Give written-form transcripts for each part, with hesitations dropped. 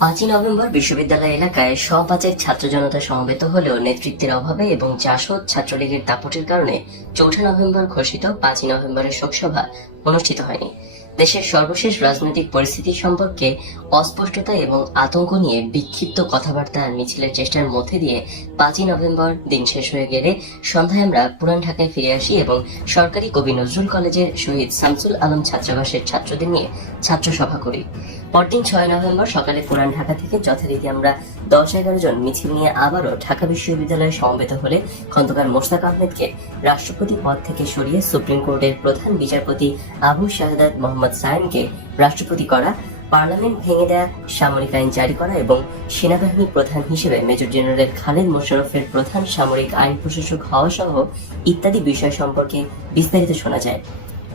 5ই November বিশ্ববিদ্যালয় এলাকায় সহপাচের ছাত্র জনতা সমবেত হলেও নেতৃত্বের অভাবে এবং জাসদ ছাত্রলীগের দাপটের কারণে 4 নভেম্বর ঘোষিত 5ই নভেম্বরের শোকসভা অনুষ্ঠিত হয়নি। দেশের সর্বশেষ রাজনৈতিক পরিস্থিতি সম্পর্কে অস্পষ্টতা এবং আতঙ্ক নিয়ে বিক্ষিপ্ত কথাবার্তা আর মিছিলের চেষ্টার মধ্যে দিয়ে 5ই নভেম্বর দিন শেষ হয়ে গেলে সন্ধ্যায় আমরা পুরান ঢাকায় ফিরে আসি এবং সরকারি কবি নজরুল কলেজের শহীদ শামসুল আলম ছাত্রাবাসের ছাত্রদের নিয়ে ছাত্র সভা করি। পরদিন 6 নভেম্বর সকালে পুরান ঢাকা থেকে যথারীতি আমরা 10-11 জন মিছিল নিয়ে আবারও ঢাকা বিশ্ববিদ্যালয়ে সমবেত হলে খন্দকার মোশতাক আহমেদকে রাষ্ট্রপতি পদ থেকে সরিয়ে সুপ্রিম কোর্টের প্রধান বিচারপতি আবু শাহাদাত মোহাম্মদ সায়েমকে রাষ্ট্রপতি করা, পার্লামেন্ট ভেঙে দেয়া, সামরিক আইন জারি করা এবং সেনাবাহিনী প্রধান হিসেবে মেজর জেনারেল খালেদ মোশাররফের প্রধান সামরিক আইন প্রশাসক হওয়া সহ ইত্যাদি বিষয় সম্পর্কে বিস্তারিত শোনা যায়।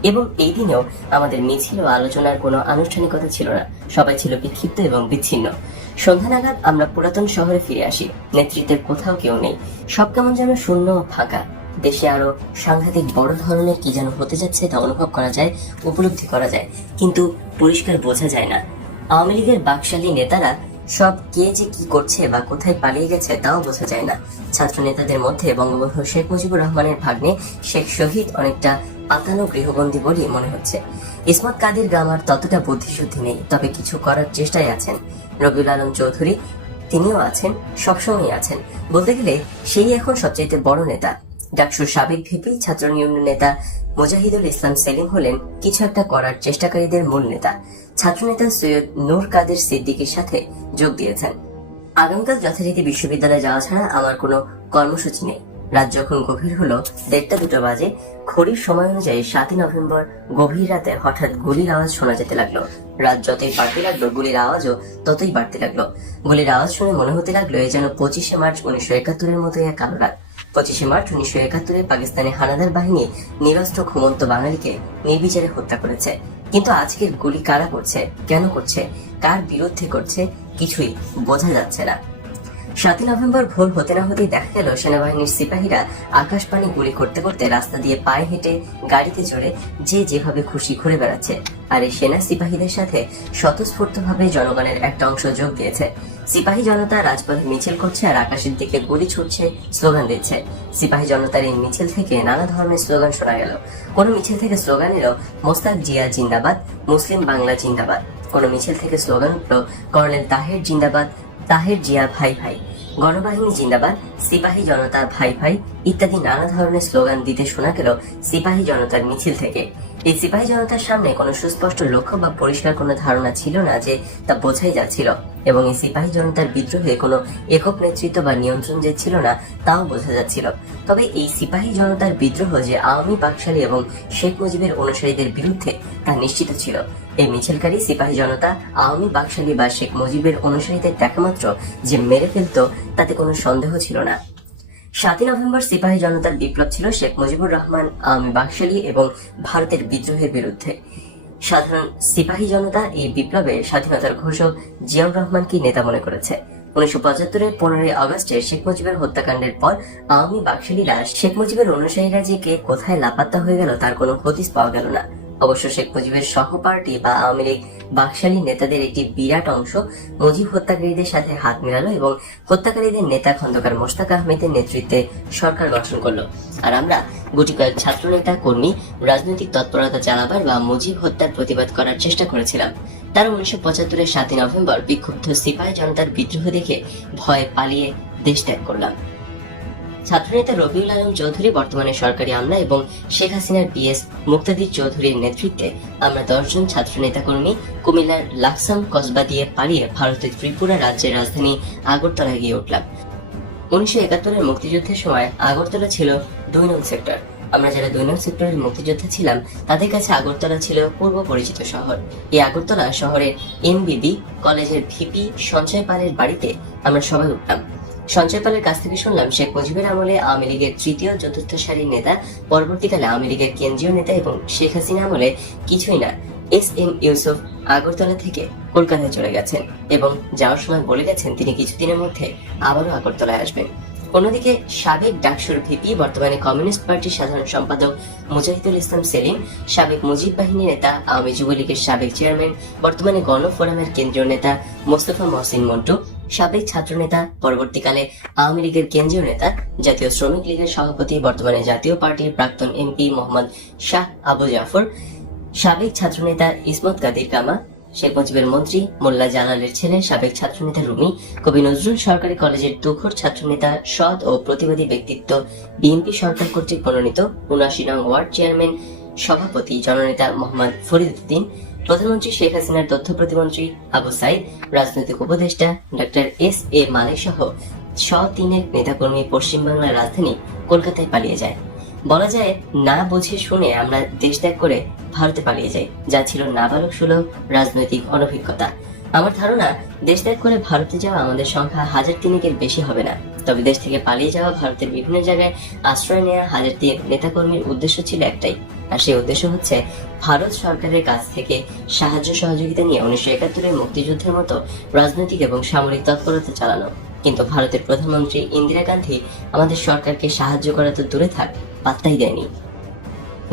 এবং এই দিনেও আমাদের মিছিল ও আলোচনার কোনো আনুষ্ঠানিকতা ছিল না, সবাই ছিল বিক্ষিপ্ত এবং বিচ্ছিন্ন। সন্ধ্যা নাগাদ আমরা পুরাতন শহরে ফিরে আসি। নেতৃত্বের কোথাও কেউ নেই, সব কেমন যেন শূন্য ও ফাঁকা। দেশে আরো সাংঘাতিক বড় ধরনের কি যেন হতে যাচ্ছে তা অনুভব করা যায়, উপলব্ধি করা যায়, কিন্তু পরিষ্কার বোঝা যায় না। আওয়ামী লীগের বাকশালী নেতারা সব কে যে কি করছে বা কোথায় পালিয়ে গেছে তাও বোঝা যায় না। ছাত্র নেতাদের মধ্যে বঙ্গবন্ধু শেখ মুজিবুর রহমানের ভাগ্নে শেখ শহীদ অনেকটা পাতানো গৃহবন্দী বলে মনে হচ্ছে। ইসমত কাদের গামার ততটা বুদ্ধিশুদ্ধি নেই, তবে কিছু করার চেষ্টায় আছেন। রবিউল আলম চৌধুরী তিনিও আছেন, সবসময় আছেন, বলতে গেলে সেই এখন সবচেয়ে বড় নেতা। ডাকসুর সাবেক ভিপি ছাত্র ইউনিয়ন নেতা মুজাহিদুল ইসলাম সেলিম হলেন কিছু একটা করার চেষ্টাকারীদের মূল নেতা। ছাত্রনেতা সৈয়দ নূর কাদের সিদ্দিকীর সাথে যোগ দিয়েছেন। আগামীকাল যথারীতি বিশ্ববিদ্যালয়ে যাওয়া ছাড়া আমার কোনো কর্মসূচি নেই। রাত যখন গভীর হলো 1:30-2 বাজে, ঘড়ির সময় অনুযায়ী 7ই নভেম্বর গভীর রাতে হঠাৎ গুলির আওয়াজ শোনা যেতে লাগলো। রাত যতই বাড়তে লাগলো গুলির আওয়াজও ততই বাড়তে লাগলো। গুলির আওয়াজ শুনে মনে হতে লাগলো এ যেন 25শে মার্চ 1971-এর মতোই এক কালো রাত। 25শে মার্চ 1971-এ পাকিস্তানি হানাদার বাহিনী নিরস্ত্র ঘুমন্ত বাঙালিকে নির্বিচারে হত্যা করেছে। কিন্তু আজকের গুলি কারা করছে, কেন করছে, কার বিরুদ্ধে করছে, কিছুই বোঝা যাচ্ছে না। 7ই নভেম্বর ভোর হতে না হতেই দেখা গেল সেনাবাহিনীর সিপাহীরা আকাশপানে গুলি করতে করতে রাস্তা দিয়ে পায়ে হেঁটে, গাড়িতে চড়ে যে যেভাবে খুশি ঘুরে বেড়াচ্ছে। আর এই সেনা সিপাহীদের সাথে স্বতঃস্ফূর্তভাবে জনগণের একটা অংশ যোগ দিয়েছে। সিপাহী জনতা রাজপথে মিছিল করছে আর আকাশের দিকে গুলি ছুটছে, স্লোগান দিচ্ছে। সিপাহী জনতার এই মিছিল থেকে নানা ধরনের স্লোগান শোনা গেল। কোন মিছিল থেকে স্লোগান এলো মোস্তাক জিয়া জিন্দাবাদ, মুসলিম বাংলা জিন্দাবাদ। কোন মিছিল থেকে স্লোগান উঠল কর্নেল তাহের জিন্দাবাদ, তাহের জিয়া ভাই ভাই, গণবাহিনী জিন্দাবাদ, সিপাহী জনতা ভাই ভাই ইত্যাদি নানা ধরনের স্লোগান দিতে শোনা গেল সিপাহী জনতার মিছিল থেকে। এই সিপাহী জনতার সামনে কোনো সুস্পষ্ট লক্ষ্য বা পরিষ্কার কোনো ধারণা ছিল না যে তা বোঝাই যাচ্ছিল, এবং এই সিপাহী জনতার বিদ্রোহে কোনো একক নেতৃত্ব বা নিয়ন্ত্রণ যে ছিল না তাও বোঝা যাচ্ছিল। তবে এই সিপাহী জনতার বিদ্রোহ যে আওয়ামী বাকশালী এবং শেখ মুজিবের অনুসারীদের বিরুদ্ধে তা নিশ্চিত ছিল। এই মিছিলকারী সিপাহী জনতা আওয়ামী বাকশালী বা শেখ মুজিবের অনুসারীদের দেখামাত্র যে মেরে ফেলত তাতে কোনো সন্দেহ ছিল না। 7ই নভেম্বর সিপাহী জনতার বিপ্লব ছিল শেখ মুজিবুর রহমান, আওয়ামী বাকশালী এবং ভারতের বিদ্রোহের বিরুদ্ধে। সাধারণ সিপাহী জনতা এই বিপ্লবে স্বাধীনতার ঘোষক জিয়াউর রহমানকে নেতা মনে করেছে। 1975-এর 15ই আগস্টে শেখ মুজিবের হত্যাকাণ্ডের পর আওয়ামী বাকশালীরা শেখ মুজিবের অনুসারীরা যে কে কোথায় লাপাত্তা হয়ে গেল তার কোনো হদিস পাওয়া গেল না। অবশ্য শেখ মুজিবের সহপার্টি বা আওয়ামী লীগ বাকশালী নেতাদের একটি বিরাট অংশ মুজিব হত্যাকারীদের সাথে হাত মেলালো এবং হত্যাকারীদের নেতা খন্দকার মোশতাক আহমেদের নেতৃত্বে সরকার গঠন করলো। আর আমরা গুটি কয়েক ছাত্র নেতা কর্মী রাজনৈতিক তৎপরতা চালাবার বা মুজিব হত্যার প্রতিবাদ করার চেষ্টা করেছিলাম। তারা 1975-এর 7ই নভেম্বর বিক্ষুব্ধ সিপাহী জনতার বিদ্রোহ দেখে ভয়ে পালিয়ে দেশ ত্যাগ করলাম। ছাত্রনেতা রবিউল আলম চৌধুরী বর্তমানে সরকারি আমলা এবং শেখ হাসিনার পিএস মুক্তাদির চৌধুরীর নেতৃত্বে আমরা 10 জন ছাত্র নেতাকর্মী কুমিল্লার লাকসাম কসবা দিয়ে পালিয়ে ভারতের ত্রিপুরা রাজ্যের রাজধানী আগরতলায় গিয়ে উঠলাম। 1971-এর মুক্তিযুদ্ধের সময় আগরতলা ছিল 2 নং সেক্টর। আমরা যারা 2 নং সেক্টরের মুক্তিযোদ্ধা ছিলাম তাদের কাছে আগরতলা ছিল পূর্ব পরিচিত শহর। এই আগরতলা শহরের এমবিবি কলেজের ভিপি সঞ্চয় পালের বাড়িতে আমরা সবাই উঠলাম। সঞ্চয় পালের কাছ থেকে শুনলাম শেখ মুজিবের আমলে আওয়ামী লীগের 3য় 4র্থ সারির নেতা, পরবর্তীকালে আওয়ামী লীগের কেন্দ্রীয় নেতা এবং শেখ হাসিনা আমলে কিছুই না এস.এম. ইউসুফ আগরতলা থেকে কলকাতায় চলে গেছেন এবং যাওয়ার সময় বলে গেছেন তিনি কিছুদিনের মধ্যে আবারও আগরতলায় আসবেন। অন্যদিকে সাবেক ডাকসুর ভিপি, বর্তমানে কমিউনিস্ট পার্টির সাধারণ সম্পাদক মুজাহিদুল ইসলাম সেলিম, সাবেক মুজিব বাহিনী নেতা, আওয়ামী যুবলীগের সাবেক চেয়ারম্যান, বর্তমানে গণফোরামের কেন্দ্রীয় নেতা মোস্তফা মহসিন মন্টু, সাবেক ছাত্র নেতা, পরবর্তীকালে আওয়ামী লীগের কেন্দ্রীয় নেতা, জাতীয় শ্রমিক লীগের সভাপতি, বর্তমানে জাতীয় পার্টির প্রাক্তন এমপি মোহাম্মদ শাহ আবু জাফর, সাবেক ছাত্রনেতা ইসমত কাদির কামা, শেখ মুজিবের মন্ত্রী মোল্লা জালালের ছেলে সাবেক ছাত্রনেতা রুমি, কবি নজরুল সরকারি কলেজের তুখোর ছাত্রনেতা, সৎ ও প্রতিবাদী ব্যক্তিত্ব, বিএনপি সরকার কর্তৃক মনোনীত ৭৯ নং ওয়ার্ড চেয়ারম্যান, সভাপতি জননেতা মোহাম্মদ ফরিদ উদ্দিন, প্রধানমন্ত্রী শেখ হাসিনার তথ্য প্রতিমন্ত্রী আবু সাইদ, রাজনৈতিক উপদেষ্টা ডক্টর এস.এ. মালেক সহ তিনেক নেতাকর্মী পশ্চিমবাংলার রাজধানী কলকাতায় পালিয়ে যায়। বলা যায়, না বুঝে শুনে আমরা দেশ ত্যাগ করে ভারতে পালিয়ে যাই, যা ছিল নাবালক সুলভ রাজনৈতিক অনভিজ্ঞতা। আমার ধারণা, দেশ ত্যাগ করে ভারতে যাওয়া আমাদের সংখ্যা ১,০০০ বেশি হবে না। তবে দেশ থেকে পালিয়ে যাওয়া, ভারতের বিভিন্ন জায়গায় আশ্রয় নেওয়া ১,০০০ নেতাকর্মীর উদ্দেশ্য ছিল একটাই, আর সেই উদ্দেশ্য হচ্ছে ভারত সরকারের কাছ থেকে সাহায্য সহযোগিতা নিয়ে ১৯৭১-এর মুক্তিযুদ্ধের মতো রাজনৈতিক এবং সামরিক তৎপরতা চালানো। কিন্তু ভারতের প্রধানমন্ত্রী ইন্দিরা গান্ধী আমাদের সরকারকে সাহায্য করা তো দূরে থাক, পাত্তাই দেয়নি।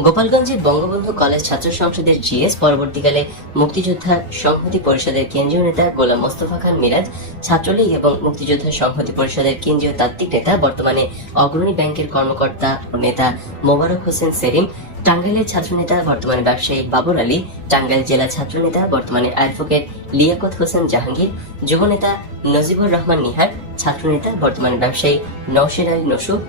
গোপালগঞ্জের বঙ্গবন্ধু কলেজ ছাত্র সংসদের জিএস, পরবর্তীকালে মুক্তিযোদ্ধা সংহতি পরিষদের কেন্দ্রীয় নেতা গোলাম মোস্তফা খান মিরাজ, ছাত্রলীগ এবং মুক্তিযোদ্ধা সংহতি পরিষদের কেন্দ্রীয় তাত্ত্বিক নেতা, বর্তমানে অগ্রণী ব্যাংকের কর্মকর্তা ও নেতা মোবারক হোসেন সেলিম, টাঙ্গাইলের ছাত্রনেতা, বর্তমানে ব্যবসায়ী বাবর আলী, টাঙ্গাইল জেলা ছাত্রনেতা, বর্তমানে অ্যাডভোকেট লিয়াকত হোসেন জাহাঙ্গীর, যুবনেতা নজিবুর রহমান নিহার, ছাত্রনেতা, বর্তমানে ব্যবসায়ী নওশের আলী নসুব,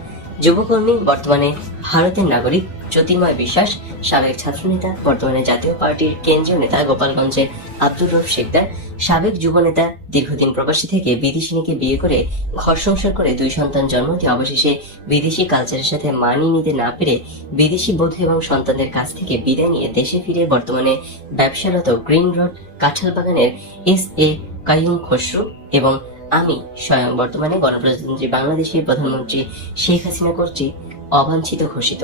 যুবকর্মী, বর্তমানে ভারতের নাগরিক জ্যোতির্ময় বিশ্বাস, সাবেক ছাত্রনেতা, বর্তমানে জাতীয় পার্টির কেন্দ্রীয় নেতা গোপালগঞ্জের আব্দুর রউফ শেখদার, সাবেক যুবনেতা, দীর্ঘদিন প্রবাসী থেকে বিদেশিনীকে বিয়ে করে ঘর সংসার করে 2 সন্তান জন্ম দিয়ে অবশেষে বিদেশি কালচারের সাথে মানিয়ে নিতে না পেরে বিদেশি বধূ এবং সন্তানদের কাছ থেকে বিদায় নিয়ে দেশে ফিরে বর্তমানে ব্যবসারত গ্রিন রোড কাঁঠাল বাগানের এস.এ. কাইয়ুম খসরু এবং আমি স্বয়ং বর্তমানে গণপ্রজাতন্ত্রী বাংলাদেশের প্রধানমন্ত্রী শেখ হাসিনা কর্তৃক অবাঞ্ছিত ঘোষিত।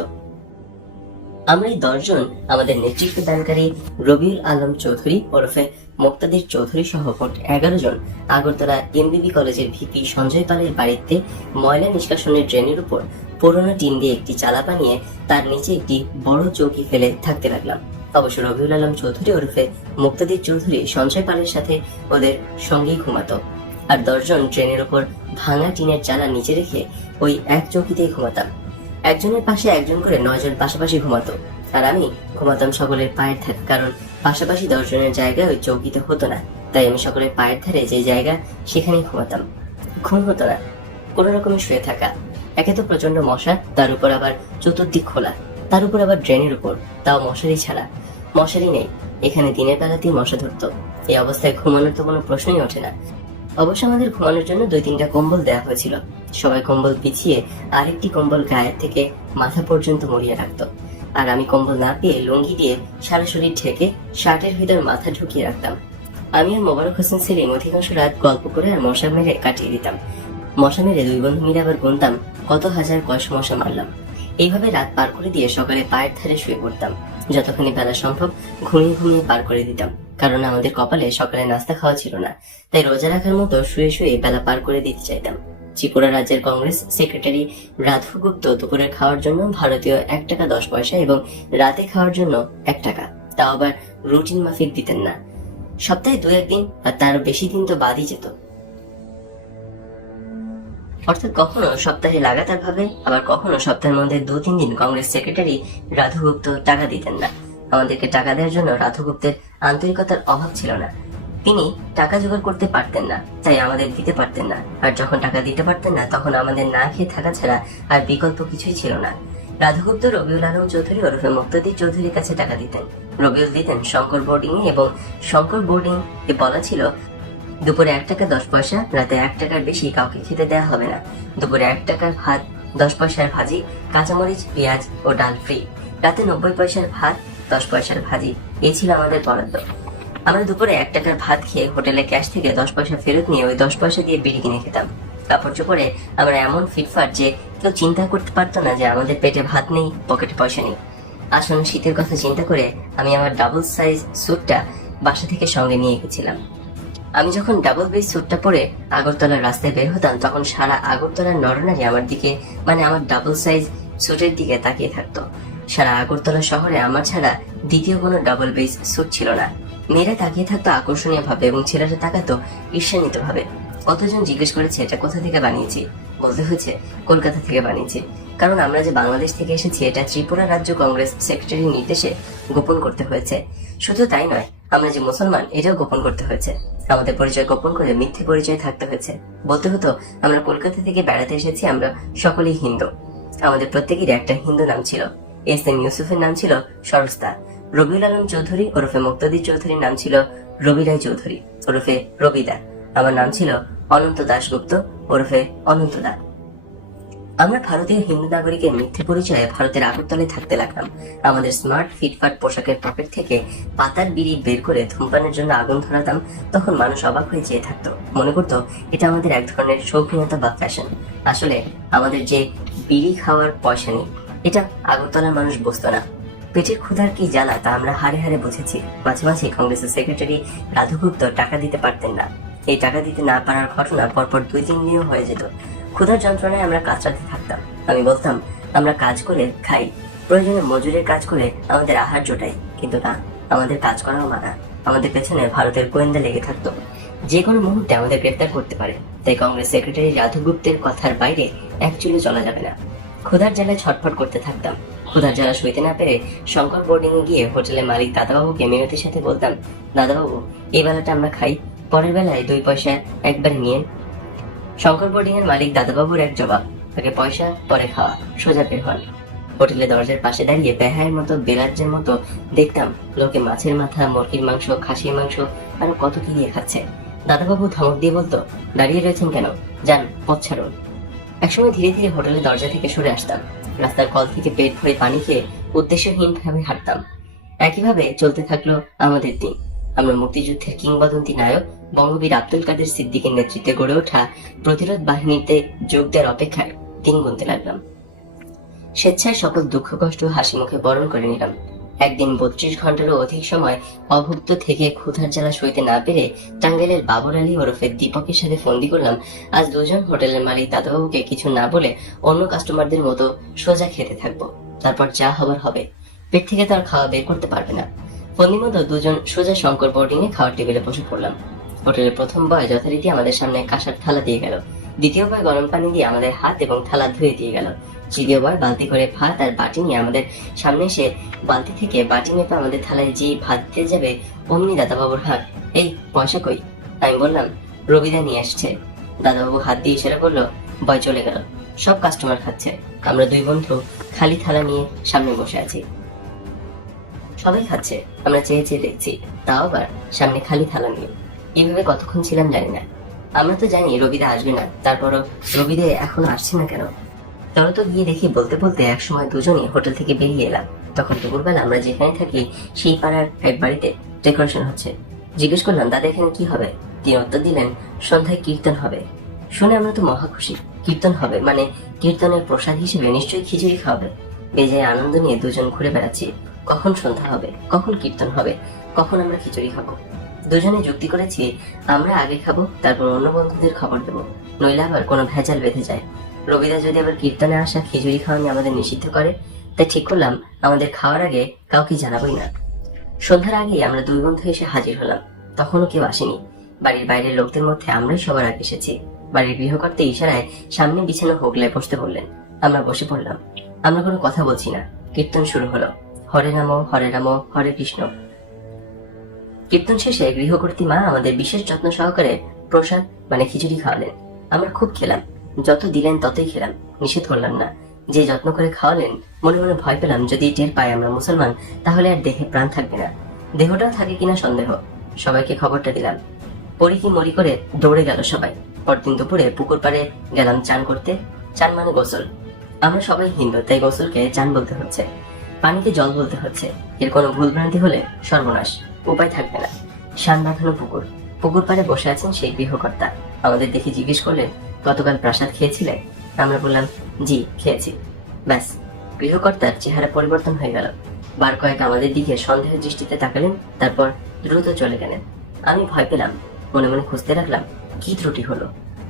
আমরা এই 10 জন আমাদের নেতৃত্ব দানকারী রবিউল আলম চৌধুরী ওরফে মুক্তাদির চৌধুরী সহ মোট 11 জন আগরতলা এমবিবি কলেজের ভিপি সঞ্জয় পালের বাড়িতে ময়লা নিষ্কাশনের ড্রেনের উপর পুরোনো টিন দিয়ে একটি চালা বানিয়ে তার নিচে একটি বড় চৌকি ফেলে থাকতে লাগলাম। অবশ্য রবিউল আলম চৌধুরী ওরফে মুক্তাদির চৌধুরী সঞ্জয় পালের সাথে ওদের সঙ্গেই ঘুমাতো, আর 10 জন ট্রেনের উপর ভাঙা টিনের চালা নিচে রেখে ওই এক চৌকিতেই ঘুমাতাম। একজনের পাশে একজন করে 9 জন পাশাপাশি ঘুমাতো, আর আমি ঘুমাতাম সকলের পায়ের ধারে, কারণ পাশাপাশি 10 জনের জায়গায় ওই চৌকিতে হতো না, তাই আমি সকলের পায়ের ধারে যে জায়গা সেখানেই ঘুমাতাম। ঘুম হতো না, কোনো রকমে শুয়ে থাকা। একে তো প্রচন্ড মশা, তার উপর আবার চতুর্দিক খোলা, তার উপর আবার ড্রেনের উপর, তাও মশারি ছাড়া। মশারি নেই, এখানে দিনের বেলাতেই মশা ধরতো। এই অবস্থায় ঘুমানোর তো কোনো প্রশ্নই ওঠে না। অবশ্য আমাদের ঘুমানোর জন্য 2-3টা কম্বল দেওয়া হয়েছিল। সবাই কম্বল বিছিয়ে আরেকটি কম্বল গায়ের থেকে মাথা পর্যন্ত মুড়িয়ে রাখতো, আর আমি কম্বল না পেয়ে লুঙ্গি দিয়ে সারা শরীর ঢেকে শার্টের ভিতর মাথা ঢুকিয়ে রাখতাম। আমি আর মোবারক হোসেন সেলিম অধিকাংশ রাত গল্প করে আর মশা মেরে কাটিয়ে দিতাম। মশা মেরে 2 বন্ধু মিলে আবার গুনতাম কত হাজার কয়শো মশা মারলাম। এইভাবে রাত পার করে দিয়ে সকালে পায়ের ধারে শুয়ে পড়তাম। যতখানি বেলা সম্ভব ঘুমিয়ে ঘুমিয়ে পার করে দিতাম, কারণ আমাদের কপালে সকালে নাস্তা খাওয়া ছিল না, তাই রোজা রাখার মতো শুয়ে শুয়ে বেলা পার করে দিতে চাইতাম। ত্রিপুরা রাজ্যের কংগ্রেস সেক্রেটারি রাধু গুপ্ত দুপুরের খাওয়ার জন্য ভারতীয় 1 টাকা 10 পয়সা এবং রাতে খাওয়ার জন্য 1 টাকা, তাও আবার রুটিন মাফিক দিতেন না। সপ্তাহে 2-1 দিন আর তারও বেশি দিন তো বাদই যেত। অর্থাৎ কখনো সপ্তাহে লাগাতার ভাবে, আবার কখনো সপ্তাহের মধ্যে 2-3 দিন কংগ্রেস সেক্রেটারি রাধু গুপ্ত টাকা দিতেন না। আমাদেরকে টাকা দেওয়ার জন্য রাধু গুপ্তের আন্তরিকতার অভাব ছিল না। তিনি টাকা জোগাড় করতে পারতেন না, তাই আমাদের দিতে পারতেন না, আর যখন টাকা দিতে পারতেন না তখন আমাদের না খেয়ে থাকা ছাড়া আর বিকল্প কিছুই ছিল না। রাধুগুপ্ত রবিউল আলম চৌধুরী ওরফে মুক্তাদির চৌধুরীর কাছে টাকা দিতেন। রবিউল দিতেন শঙ্কর বোর্ডিং এ, এবং শঙ্কর বোর্ডিং এ বলা ছিল দুপুরে 1 টাকা 10 পয়সা, রাতে 1 টাকার বেশি কাউকে খেতে দেওয়া হবে না। দুপুরে 1 টাকার ভাত, 10 পয়সার ভাজি, কাঁচামরিচ, পেঁয়াজ ও ডাল ফ্রি। রাতে 90 পয়সার ভাত, 10 পয়সার ভাজি, এই ছিল আমাদের বরাদ্দ। আমরা দুপুরে 1 টাকার ভাত খেয়ে হোটেলে ক্যাশ থেকে 10 পয়সা ফেরত নিয়ে ওই 10 পয়সা দিয়ে বিড়ি কিনে খেতাম। কাপড় চোপড়ে আমরা এমন ফিটফাট যে কেউ চিন্তা করতে পারতো না যে আমাদের পেটে ভাত নেই, পকেটে পয়সা নেই। আসন্ন শীতের কথা চিন্তা করে আমি আমার ডাবল সাইজ স্যুটটা বাসা থেকে সঙ্গে নিয়ে গেছিলাম। আমি যখন ডাবল বেস স্যুটটা পরে আগরতলার রাস্তায় বের হতাম, তখন সারা আগরতলার নরনারী আমার দিকে, মানে আমার ডাবল সাইজ স্যুটের দিকে তাকিয়ে থাকতো। সারা আগরতলা শহরে আমার ছাড়া দ্বিতীয় কোনো ডাবল বেস স্যুট ছিল না। মেয়েরা তাকিয়ে থাকতো আকর্ষণীয় ভাবে এবং ছেলেরা তাকাতো ঈর্ষান্বিত ভাবে। কতজন জিজ্ঞেস করেছে এটা কোথা থেকে বানিয়েছি, বলতে হয়েছে কলকাতা থেকে বানিয়েছি, কারণ আমরা যে বাংলাদেশ থেকে এসেছি এটা ত্রিপুরা রাজ্য কংগ্রেস সেক্রেটারির নির্দেশে গোপন করতে হয়েছে। শুধু তাই নয়, আমরা যে মুসলমান এটাও গোপন করতে হয়েছে। আমাদের পরিচয় গোপন করে মিথ্যে পরিচয় থাকতে হয়েছে। বলতে হতো আমরা কলকাতা থেকে বেড়াতে এসেছি, আমরা সকলেই হিন্দু। আমাদের প্রত্যেকেরই একটা হিন্দু নাম ছিল। এস.এম. ইউসুফের নাম ছিল সরস্তা। রবিউল আলম চৌধুরী ওরফে মুক্তাদির চৌধুরীর নাম ছিল রবি রায় চৌধুরী ওরফে রবিদা। আমার নাম ছিল অনন্ত দাশগুপ্ত ওরফে অনন্তদা। আমরা ভারতীয় হিন্দু নাগরিকের মিথ্যে পরিচয়ে ভারতের আগরতলায় থাকতে লাগলাম। আমাদের স্মার্ট ফিটফাট পোশাকের পকেট থেকে পাতার বিড়ি বের করে ধূমপানের জন্য আগুন ধরাতাম। তখন মানুষ অবাক হয়ে চেয়ে থাকতো, মনে করতো এটা আমাদের এক ধরনের শৌখিনতা বা ফ্যাশন। আসলে আমাদের যে বিড়ি খাওয়ার পয়সা নেই, এটা আগরতলার মানুষ বুঝতো না। পেটের ক্ষুধার কি জ্বালা তা আমরা হারে হারে বুঝেছি। মাঝে মাঝে কংগ্রেসের সেক্রেটারি রাধুগুপ্ত টাকা দিতে পারতেন না। এই টাকা দিতে না পারার ঘটনা পরপর 2-3 দিনও হয়ে যেত। ক্ষুধার যন্ত্রণায় আমরা কাতরাতে থাকতাম। আমি বলতাম আমরা কাজ করে খাই, প্রয়োজনে মজুরের কাজ করে আমাদের আহার জোটাই, কিন্তু না, আমাদের কাজ করাও মানা। আমাদের পেছনে ভারতের গোয়েন্দা লেগে থাকতো, যে কোনো মুহূর্তে আমাদের গ্রেফতার করতে পারে। তাই কংগ্রেস সেক্রেটারি রাধুগুপ্তের কথার বাইরে এক চুলে চলা যাবে না। ক্ষুধার জ্বালায় ছটফট করতে থাকতাম। ক্ষুধার জ্বালা সইতে না পেরে শঙ্কর বোর্ডিং এ গিয়ে হোটেলের মালিক দাদাবাবুকে মিনতির সাথে বলতাম, দাদাবাবু এই বেলাটা আমরা খাই, পরের বেলায় 2 পয়সা একবারে নিয়েন। শঙ্কর বোর্ডিং এর মালিক দাদাবাবুর এক জবাব, আগে পয়সা পরে খাওয়া, সোজা বের হন। হোটেলের দরজার পাশে দাঁড়িয়ে বেহায়ের মতো বেলাজ্যের মতো দেখতাম লোকে মাছের মাথা, মুরগির মাংস, খাসির মাংস আরো কত কি দিয়ে খাচ্ছে। দাদাবাবু ধমক দিয়ে বলতো, দাঁড়িয়ে রয়েছেন কেন, যান পথ ছাড়ুন। একসময় ধীরে ধীরে হোটেলের দরজা থেকে সরে আসতাম। রাস্তার কল থেকে পেট ভরে পানি খেয়ে উদ্দেশ্যহীন ভাবে হাঁটতাম। একইভাবে চলতে থাকলো আমাদের দিন। আমরা মুক্তিযুদ্ধের কিংবদন্তি নায়ক বঙ্গবীর আব্দুল কাদের সিদ্দিকের নেতৃত্বে গড়ে ওঠা প্রতিরোধ বাহিনীতে যোগ দেওয়ার অপেক্ষায় দিন গুনতে লাগলাম। স্বেচ্ছায় সকল দুঃখ কষ্ট হাসি মুখে বরণ করে নিলাম। একদিন 32 ঘন্টারও অধিক সময় অভুক্ত থেকে ক্ষুধার জ্বালা সইতে না পেরে টাঙ্গাইলের বাবর আলী ওরফে দীপকের সাথে ফন্দি করলাম। আজ দুজন হোটেলের মালিক দাদাবাবুকে কিছু না বলে অন্য কাস্টমারদের মতো সোজা খেতে থাকবো, তারপর যা হবার হবে। পেট থেকে তার খাওয়া বের করতে পারবে না। ফন্দির মতো দুজন সোজা শঙ্কর বোর্ডিং এ খাওয়ার টেবিলে বসে পড়লাম। হোটেলের প্রথম বয় যথারীতি আমাদের সামনে কাঁসার থালা দিয়ে গেল। দ্বিতীয় বয় গরম পানি দিয়ে আমাদের হাত এবং থালা ধুয়ে দিয়ে গেল। তৃতীয় বয় বালতি করে ভাত আর বাটি নিয়ে আমাদের সামনে এসে বালতি থেকে বাটি মেপে আমাদের থালায় যে ভাত দিতে যাবে, অমনি দাদাবাবুর হাত, এই পয়সা কই? আমি বললাম রবিদা নিয়ে আসছে। দাদাবাবু হাত দিয়ে ইশারা করলো, বয় চলে গেল। সব কাস্টমার খাচ্ছে, আমরা 2 বন্ধু খালি থালা নিয়ে সামনে বসে আছি। সবাই খাচ্ছে, আমরা চেয়ে চেয়ে দেখছি, তাও আবার সামনে খালি থালা নিয়ে। এইভাবে কতক্ষণ ছিলাম জানি না। আমরা তো জানি রবিদা আসবে না, তারপরও রবিদা এখনো আসছে না কেন? তারা তো গিয়ে দেখি বলতে বলতে একসময় দুজনই হোটেল থেকে বেরিয়ে এলাম। তখন দুপুরবেলা আমরা যেখানে থাকি সেই পাড়ার এক বাড়িতে ডেকোরেশন হচ্ছে। জিজ্ঞেস করলাম, দাদা এখানে কি হবে? তিনি উত্তর দিলেন, সন্ধ্যায় কীর্তন হবে। শুনে আমরা তো মহা খুশি। কীর্তন হবে মানে কীর্তনের প্রসাদ হিসেবে নিশ্চয়ই খিচুড়ি খাওয়াবে। বেজায় আনন্দ নিয়ে দুজন ঘুরে বেড়াচ্ছি, কখন সন্ধ্যা হবে, কখন কীর্তন হবে, কখন আমরা খিচুড়ি খাবো। দুজনে যুক্তি করেছি আমরা আগে খাবো, তারপর অন্য বন্ধুদের খবর দেবো, নইলে আবার কোনো ভেজাল বেঁধে যায়। রবিদা যদি আবার কীর্তনে আসা খিচুড়ি খাওয়া নিয়ে আমাদের নিষিদ্ধ করে, তাই ঠিক করলাম আমাদের খাওয়ার আগে কাউকে জানাবোই না। সন্ধ্যার আগেই আমরা 2 বন্ধু এসে হাজির হলাম। তখনও কেউ আসেনি। বাড়ির বাইরের লোকদের মধ্যে আমরাই সবার আগে এসেছি। বাড়ির গৃহকর্তা ইশারায় সামনে বিছানো হোগলায় বসতে বললেন। আমরা বসে পড়লাম। আমরা কোনো কথা বলছি না। কীর্তন শুরু হলো। হরে রাম হরে কৃষ্ণ। কীর্তন শেষে গৃহকর্ত্রী মা আমাদের বিশেষ যত্ন সহকারে প্রসাদ মানে খিচুড়ি খাওয়ালেন। আমরা খুব খেলাম, যত দিলেন ততই খেলাম, নিষেধ করলাম না। যে যত্ন করে খাওয়ালেন, মনে মনে ভয় পেলাম যদি টের পাই আমরা মুসলমান, তাহলে আর দেহে প্রাণ থাকবে না। দেহটাও থাকে কিনা সন্দেহ। সবাইকে খবরটা দিলাম। পরি কি মরি করে দৌড়ে গেল সবাই। পরদিন দুপুরে পুকুর পাড়ে গেলাম চান করতে। চান মানে গোসল। আমরা সবাই হিন্দু, তাই গোসলকে চান বলতে হচ্ছে, পানিকে জল বলতে হচ্ছে। এর কোনো ভুলভ্রান্তি হলে সর্বনাশ, উপায় থাকবে না। শান বাঁধানো পুকুর। পুকুর পাড়ে বসে আছেন সেই গৃহকর্তা। আমাদের দেখে জিজ্ঞেস করলেন, গতকাল প্রসাদ খেয়েছিলে? আমরা বললাম, জি খেয়েছি। ব্যাস, গৃহকর্তার চেহারা পরিবর্তন হয়ে গেল। বার কয়েক আমাদের দিকে সন্দেহের দৃষ্টিতে তাকালেন, তারপর দ্রুত চলে গেলেন। আমি ভয় পেলাম। মনে মনে খুঁজতে লাগলাম কি ত্রুটি হলো,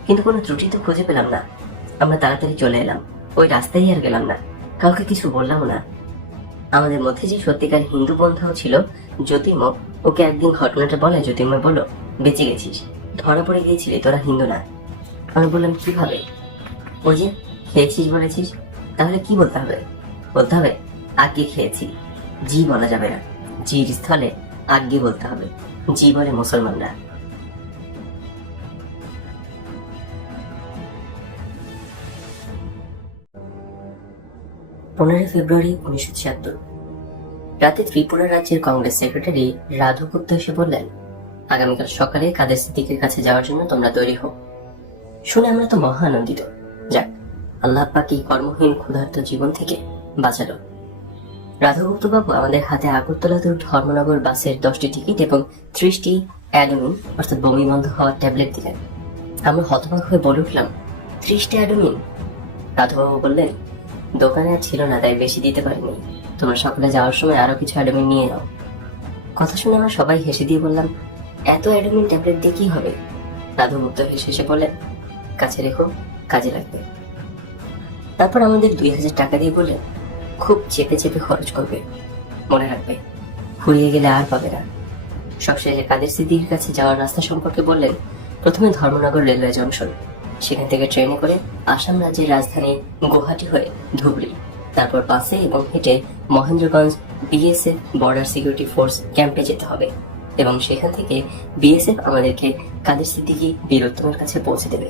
কিন্তু কোনো ত্রুটি তো খুঁজে পেলাম না। আমরা তাড়াতাড়ি চলে এলাম, ওই রাস্তায় আর গেলাম না, কাউকে কিছু বললাম না। আমাদের মধ্যে যে সত্যিকার হিন্দু বন্ধু ছিল জ্যোতির্ম, ওকে একদিন ঘটনাটা বলে জ্যোতির্ম বলল, বেঁচে গেছিস, ধরা পড়ে গিয়েছিলি, তোরা হিন্দু না। আমি বললাম কিভাবে? ওই যে খেয়েছিস বলেছিস, তাহলে কি বলতে হবে? বলতে হবে আগে খেয়েছি। জি বলা যাবে না, জির স্থলে আগে বলতে হবে, জি বলে মুসলমানরা। 15 ফেব্রুয়ারি 1976। রাতে ত্রিপুরা রাজ্যের কংগ্রেস সেক্রেটারি রাধু গুপ্ত এসে বললেন, আগামীকাল সকালে কাদের সিদ্দিকের কাছে যাওয়ার জন্য তোমরা তৈরি হও। শুনে আমরা তো মহা আনন্দিত। যাক, আল্লাহ পাক এই কর্মহীন ক্ষুধার্ত জীবন থেকে বাঁচালো। রাধাগুপ্ত বাবু আমাদের হাতে আগরতলা টু ধর্মনগর বাসের 10টি টিকিট এবং 30টি অ্যাডমিন অর্থাৎ বমি বন্ধ হওয়ার ট্যাবলেট দিলেন। আমরা হতবাক হয়ে বলে উঠলাম, 30টি অ্যাডমিন? রাধাবাবু বললেন, দোকানে আর ছিল না, তাই বেশি দিতে পারিনি, তোমরা সকালে যাওয়ার সময় আরো কিছু অ্যাডমিন নিয়ে নাও। কথা শুনে আমরা সবাই হেসে দিয়ে বললাম, এত অ্যাডমিন ট্যাবলেট দিয়ে কি হবে? রাধাগুপ্ত হেসে হেসে বলেন, কাছে রেখো, কাজে লাগবে। তারপর আমাদের 2000 টাকা দিয়ে বললেন, খুব চেপে চেপে খরচ করবে, মনে রাখবে, ফুরিয়ে গেলে আর পাবে না। সবশেষে কাদের সিদ্দিকের কাছে যাওয়ার রাস্তা সম্পর্কে বললেন, প্রথমে ধর্মনগর রেলওয়ে জংশন, সেখান থেকে ট্রেনে করে আসাম রাজ্যের রাজধানী গুয়াহাটি হয়ে ধুবড়ি, তারপর বাসে এবং হেঁটে Mahendraganj BSF border security force ক্যাম্পে যেতে হবে এবং সেখান থেকে বিএসএফ আমাদেরকে কাদের সিদ্দিকী বীরোত্তমের কাছে পৌঁছে দেবে।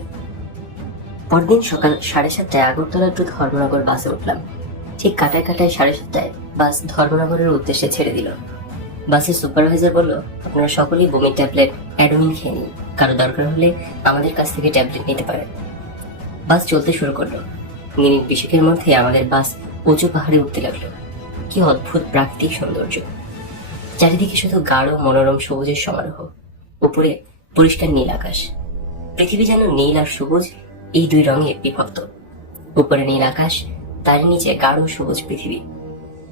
পরদিন সকাল 7:30টায় আগরতলা টু ধর্মনগর বাসে উঠলাম। ঠিক কাটায় কাটায় 7:30টায় বাস ধর্মনগরের উদ্দেশ্যে ছেড়ে দিল। বাসের সুপারভাইজার বলল, আপনারা সকলেই বমির ট্যাবলেট অ্যাডমিন খেয়ে নিন, কারো দরকার হলে আমাদের কাছ থেকে ট্যাবলেট নিতে পারেন। বাস চলতে শুরু করলো। মিনিট 20 মধ্যে আমাদের বাস উঁচু পাহাড়ে উঠতে লাগলো। কি অদ্ভুত প্রাকৃতিক সৌন্দর্য! চারিদিকে শুধু গাঢ় মনোরম সবুজের সমারোহ, উপরে পরিষ্কার নীল আকাশ। পৃথিবী যেন নীল আর সবুজ এই দুই রঙে বিভক্ত। উপরে নীল আকাশ, তার নিচে গাঢ় সবুজ পৃথিবী।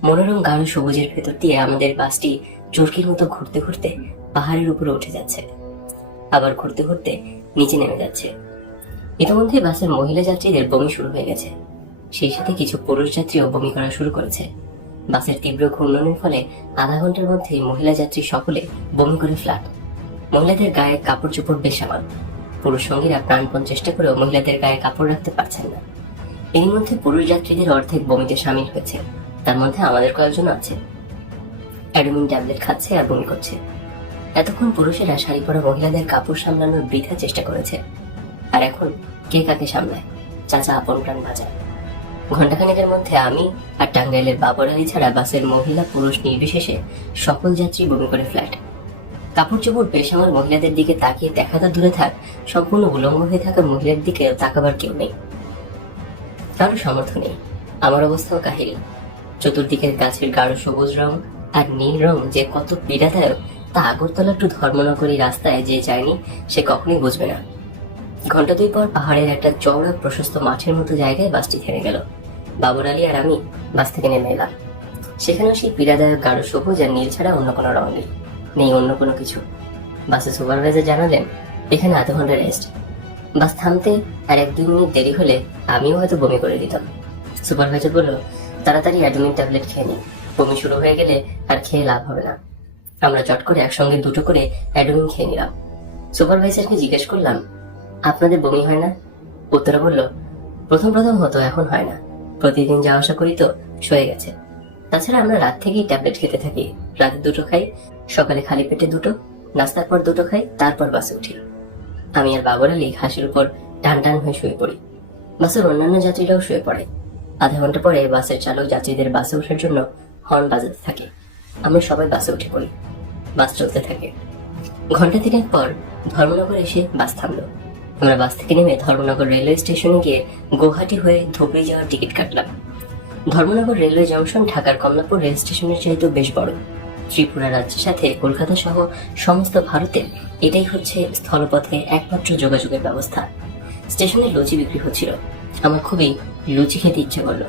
মনোরম গাঢ় সবুজের ভেতর দিয়ে আমাদের বাসটি চরকির মতো ঘুরতে ঘুরতে পাহাড়ের উপরে উঠে যাচ্ছে, আবার ঘুরতে ঘুরতে নিচে নেমে যাচ্ছে। ইতিমধ্যে বাসের মহিলা যাত্রীদের বমি শুরু হয়ে গেছে, সেই সাথে কিছু পুরুষ যাত্রীও বমি করা শুরু করেছে। বাসের তীব্র ঘূর্ণনের ফলে আধা ঘন্টার মধ্যেই মহিলা যাত্রী সকলে বমি করে ফ্ল্যাট। মহিলাদের গায়ে কাপড় চোপড় বেসামাল। পুরুষ সঙ্গীরা প্রাণপণ চেষ্টা করেও মহিলাদের গায়ে কাপড় রাখতে পারছেন না। এর মধ্যে পুরুষ যাত্রীদের অর্ধেক বমিতে সামিল হয়েছে, তার মধ্যে আমাদের কয়েকজন আছে। অ্যাডমিন ট্যাবলেট খাচ্ছে আর বমি করছে। এতক্ষণ পুরুষেরা শাড়ি পরা মহিলাদের কাপড় সামলানোর বৃথা চেষ্টা করেছে, আর এখন কে কাকে সামলায়, চাচা আপন প্রাণ বাঁচায়। ঘণ্টাখানেকের মধ্যে আমি আর টাঙ্গাইলের বাবর আলী ছাড়া বাসের মহিলা পুরুষ নির্বিশেষে সকল যাত্রী বমি করে ফ্ল্যাট। কাপড় চোপড় বেসামাল মহিলাদের দিকে তাকিয়ে দেখা তো দূরে থাক, সম্পূর্ণ উলঙ্গ হয়ে থাকা মহিলার দিকে তাকাবার কেউ নেই, কারো সামর্থ্য নেই। আমার অবস্থাও কাহিল। চতুর্দিকের গাছের গাঢ় সবুজ রং আর নীল রং যে কত পীড়াদায়ক তা আগরতলা টু ধর্মনগরী রাস্তায় যে যায়নি সে কখনোই বুঝবে না। ঘন্টা 2 পর পাহাড়ের একটা চওড়া প্রশস্ত মাঠের মতো জায়গায় বাসটি থেমে গেল। বাবর আলী আর আমি বাস থেকে নেমে এলাম। সেখানেও সেই পীড়াদায়ক গাঢ় সবুজ আর নীল ছাড়া অন্য কোনো রং নেই, নেই অন্য কোনো কিছু। বাসের সুপারভাইজার জানালেন, এখানে আধা ঘন্টা রেস্ট। বাস থামতে আর 1-2 মিনিট দেরি হলে আমিও হয়তো বমি করে দিতাম। সুপারভাইজার বলল, তাড়াতাড়ি অ্যাডমিন ট্যাবলেট খেয়ে নিন, বমি শুরু হয়ে গেলে আর খেয়ে লাভ হবে না। আমরা চট করে একসঙ্গে 2টো করে অ্যাডমিন খেয়ে নিলাম। সুপারভাইজারকে জিজ্ঞেস করলাম, আপনাদের বমি হয় না? উত্তরে বলল, প্রথম প্রথম হতো, এখন হয় না, প্রতিদিন যাওয়া আসা করি তো সয়ে গেছে। তাছাড়া আমরা রাত থেকেই ট্যাবলেট খেতে থাকি। রাতে 2টো খাই, সকালে খালি পেটে 2টো, নাস্তার পর 2টো খাই, তারপর বাসে উঠি। আমি আর বাবর আলী ঘাসের উপর টান টান হয়ে শুয়ে পড়ি। বাসের অন্যান্য যাত্রীরাও শুয়ে পড়ে। আধা ঘন্টা পরে বাসের চালক যাত্রীদের বাসে ওঠার জন্য হর্ন বাজাতে থাকে। আমরা সবাই বাসে উঠে পড়ি। বাস চলতে থাকে। ঘন্টা 3 পর ধর্মনগর এসে বাস থামলো। আমরা বাস থেকে নেমে ধর্মনগর রেলওয়ে স্টেশনে গিয়ে গুয়াহাটি হয়ে ধুবড়ি যাওয়ার টিকিট কাটলাম। ধর্মনগর রেলওয়ে জংশন ঢাকার কমলাপুর রেল স্টেশনের চাইতেও বেশ বড়। ত্রিপুরা রাজ্যের সাথে কলকাতা সহ সমস্ত ভারতে এটাই হচ্ছে স্থলপথে একমাত্র যোগাযোগের ব্যবস্থা। স্টেশনে লুচি বিক্রি হচ্ছিল। আমার খুবই লুচি খেতে ইচ্ছে করলো।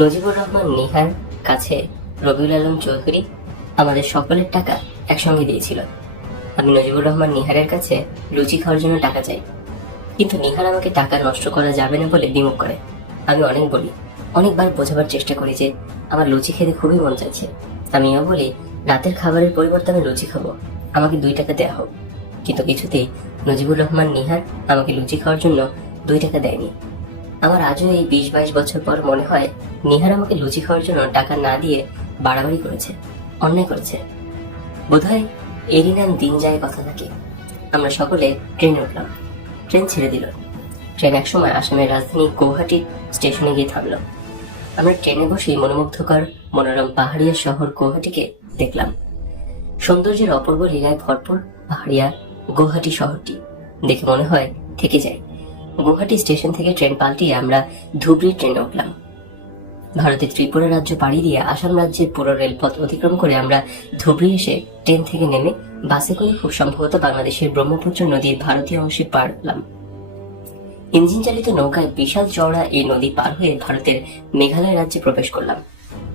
নজিবুর রহমান নিহার কাছে রবিউল আলম চৌধুরী আমাদের সকলের টাকা একসঙ্গে দিয়েছিল। আমি নজিবুর রহমান নিহারের কাছে লুচি খাওয়ার জন্য টাকা চাই, কিন্তু নিহার আমাকে টাকা নষ্ট করা যাবে না বলে বিমুখ করে। আমি অনেক বলি, অনেকবার বোঝাবার চেষ্টা করি যে আমার লুচি খেতে খুবই মন চাইছে। আমিও বলি রাতের খাবারের পরিবর্তে আমি লুচি খাবো, আমাকে 2 টাকা দেওয়া হোক। কিন্তু কিছুতেই নজিবুর রহমান নিহার আমাকে লুচি খাওয়ার জন্য 2 টাকা দেয়নি। আমার আজও এই 20-22 বছর পর মনে হয় নিহার আমাকে লুচি খাওয়ার জন্য টাকা না দিয়ে বাড়াবাড়ি করেছে, অন্যায় করেছে। বোধহয় এরই নাম দিন যায় কথা থাকে। আমরা সকলে ট্রেনে উঠলাম। ট্রেন ছেড়ে দিল। ট্রেন একসময় আসামের রাজধানী গৌহাটির স্টেশনে গিয়ে থামল। আমরা ট্রেনে বসেই মনোমুগ্ধকর মনোরম পাহাড়িয়া শহর গৌহাটিকে দেখলাম। সৌন্দর্যের অপূর্ব লীলায় ভরপুর পাহাড়িয়া গৌহাটি শহরটি দেখে মনে হয় থেকে যায়। গৌহাটি স্টেশন থেকে ট্রেন পাল্টিয়ে আমরা ধুবড়ির ট্রেনে উঠলাম। ভারতের ত্রিপুরা রাজ্য পাড়ি দিয়ে আসাম রাজ্যের পুরো রেলপথ অতিক্রম করে আমরা ধুবড়ি এসে ট্রেন থেকে নেমে বাসে করে খুব সম্ভবত বাংলাদেশের ব্রহ্মপুত্র নদীর ভারতীয় অংশে পার হলাম। ইঞ্জিন চালিত নৌকায় বিশাল চওড়া এই নদী পার হয়ে ভারতের মেঘালয় রাজ্যে প্রবেশ করলাম।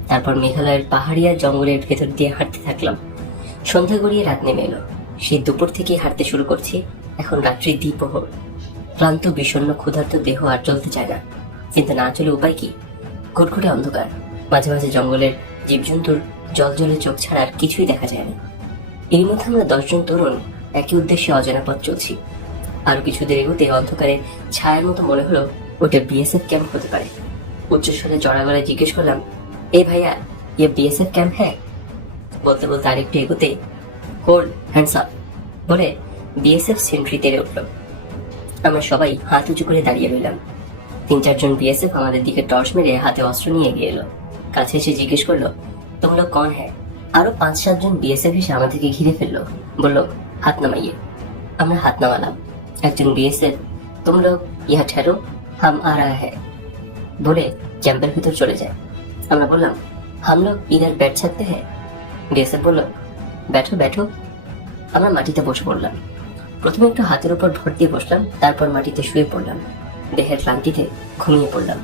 তারপর মেঘালয়ের পাহাড়িয়া জঙ্গলের ভেতর দিয়ে হাঁটতে থাকলাম। সন্ধ্যা গড়িয়ে রাত নেমে এলো। সেই দুপুর থেকেই হাঁটতে শুরু করছি। এখন রাত্রি দ্বিপ্রহর। ক্লান্ত বিষণ্ণ ক্ষুধার্ত দেহ আর চলতে চায় না, কিন্তু না চলে উপায় কি? ঘুটঘুটে অন্ধকার, মাঝে মাঝে জঙ্গলের জীবজন্তুর জলজলে চোখ ছাড়া আর কিছুই দেখা যায় না। এর মধ্যে আমরা 10 জন তরুণ একই উদ্দেশ্যে অজানা পথ চলছি। আরো কিছুদের এগোতে অন্ধকারে ছায়ার মতো মনে হলো ওটা বিএসএফ ক্যাম্প হতে পারে। উচ্চস্বরে চড়া গলায় জিজ্ঞেস করলাম, এ ভাইয়া, ইয়ে বিএসএফ ক্যাম্প হ্যাঁ? বলতে বলতে আরেকটু এগোতে হোল্ড হ্যান্ডস আপ বলে বিএসএফ সেন্ট্রি তেড়ে উঠল। আমরা সবাই হাত উঁচু করে দাঁড়িয়ে রইলাম। 3-4 জন বিএসএফ আমাদের দিকে টর্চ মেরে হাতে অস্ত্র নিয়ে এগিয়ে এলো। কাছে এসে জিজ্ঞেস করলো, তুম লোগ কौन है? আরো 5-7 জন বিএসএফ এসে আমাদেরকে ঘিরে ফেললো। বললো, হাত নামাইয়ে। আমরা হাত নামালাম। একজন বিএসএফ, তুম লোগ ইহা ঠেরো, হাম আ রাহা হ্যায় বলে ক্যাম্পের ভিতর চলে যায়। আমরা বললাম, হাম লোগ ইধার बैठ सकते हैं? বিএসএফ বললো, बैठो बैठो। আমরা মাটিতে বসে পড়লাম। প্রথমে একটু হাতের উপর ভর দিয়ে বসলাম, তারপর মাটিতে শুয়ে পড়লাম। দেহের ক্লান্তিতে ঘুমিয়ে পড়লাম।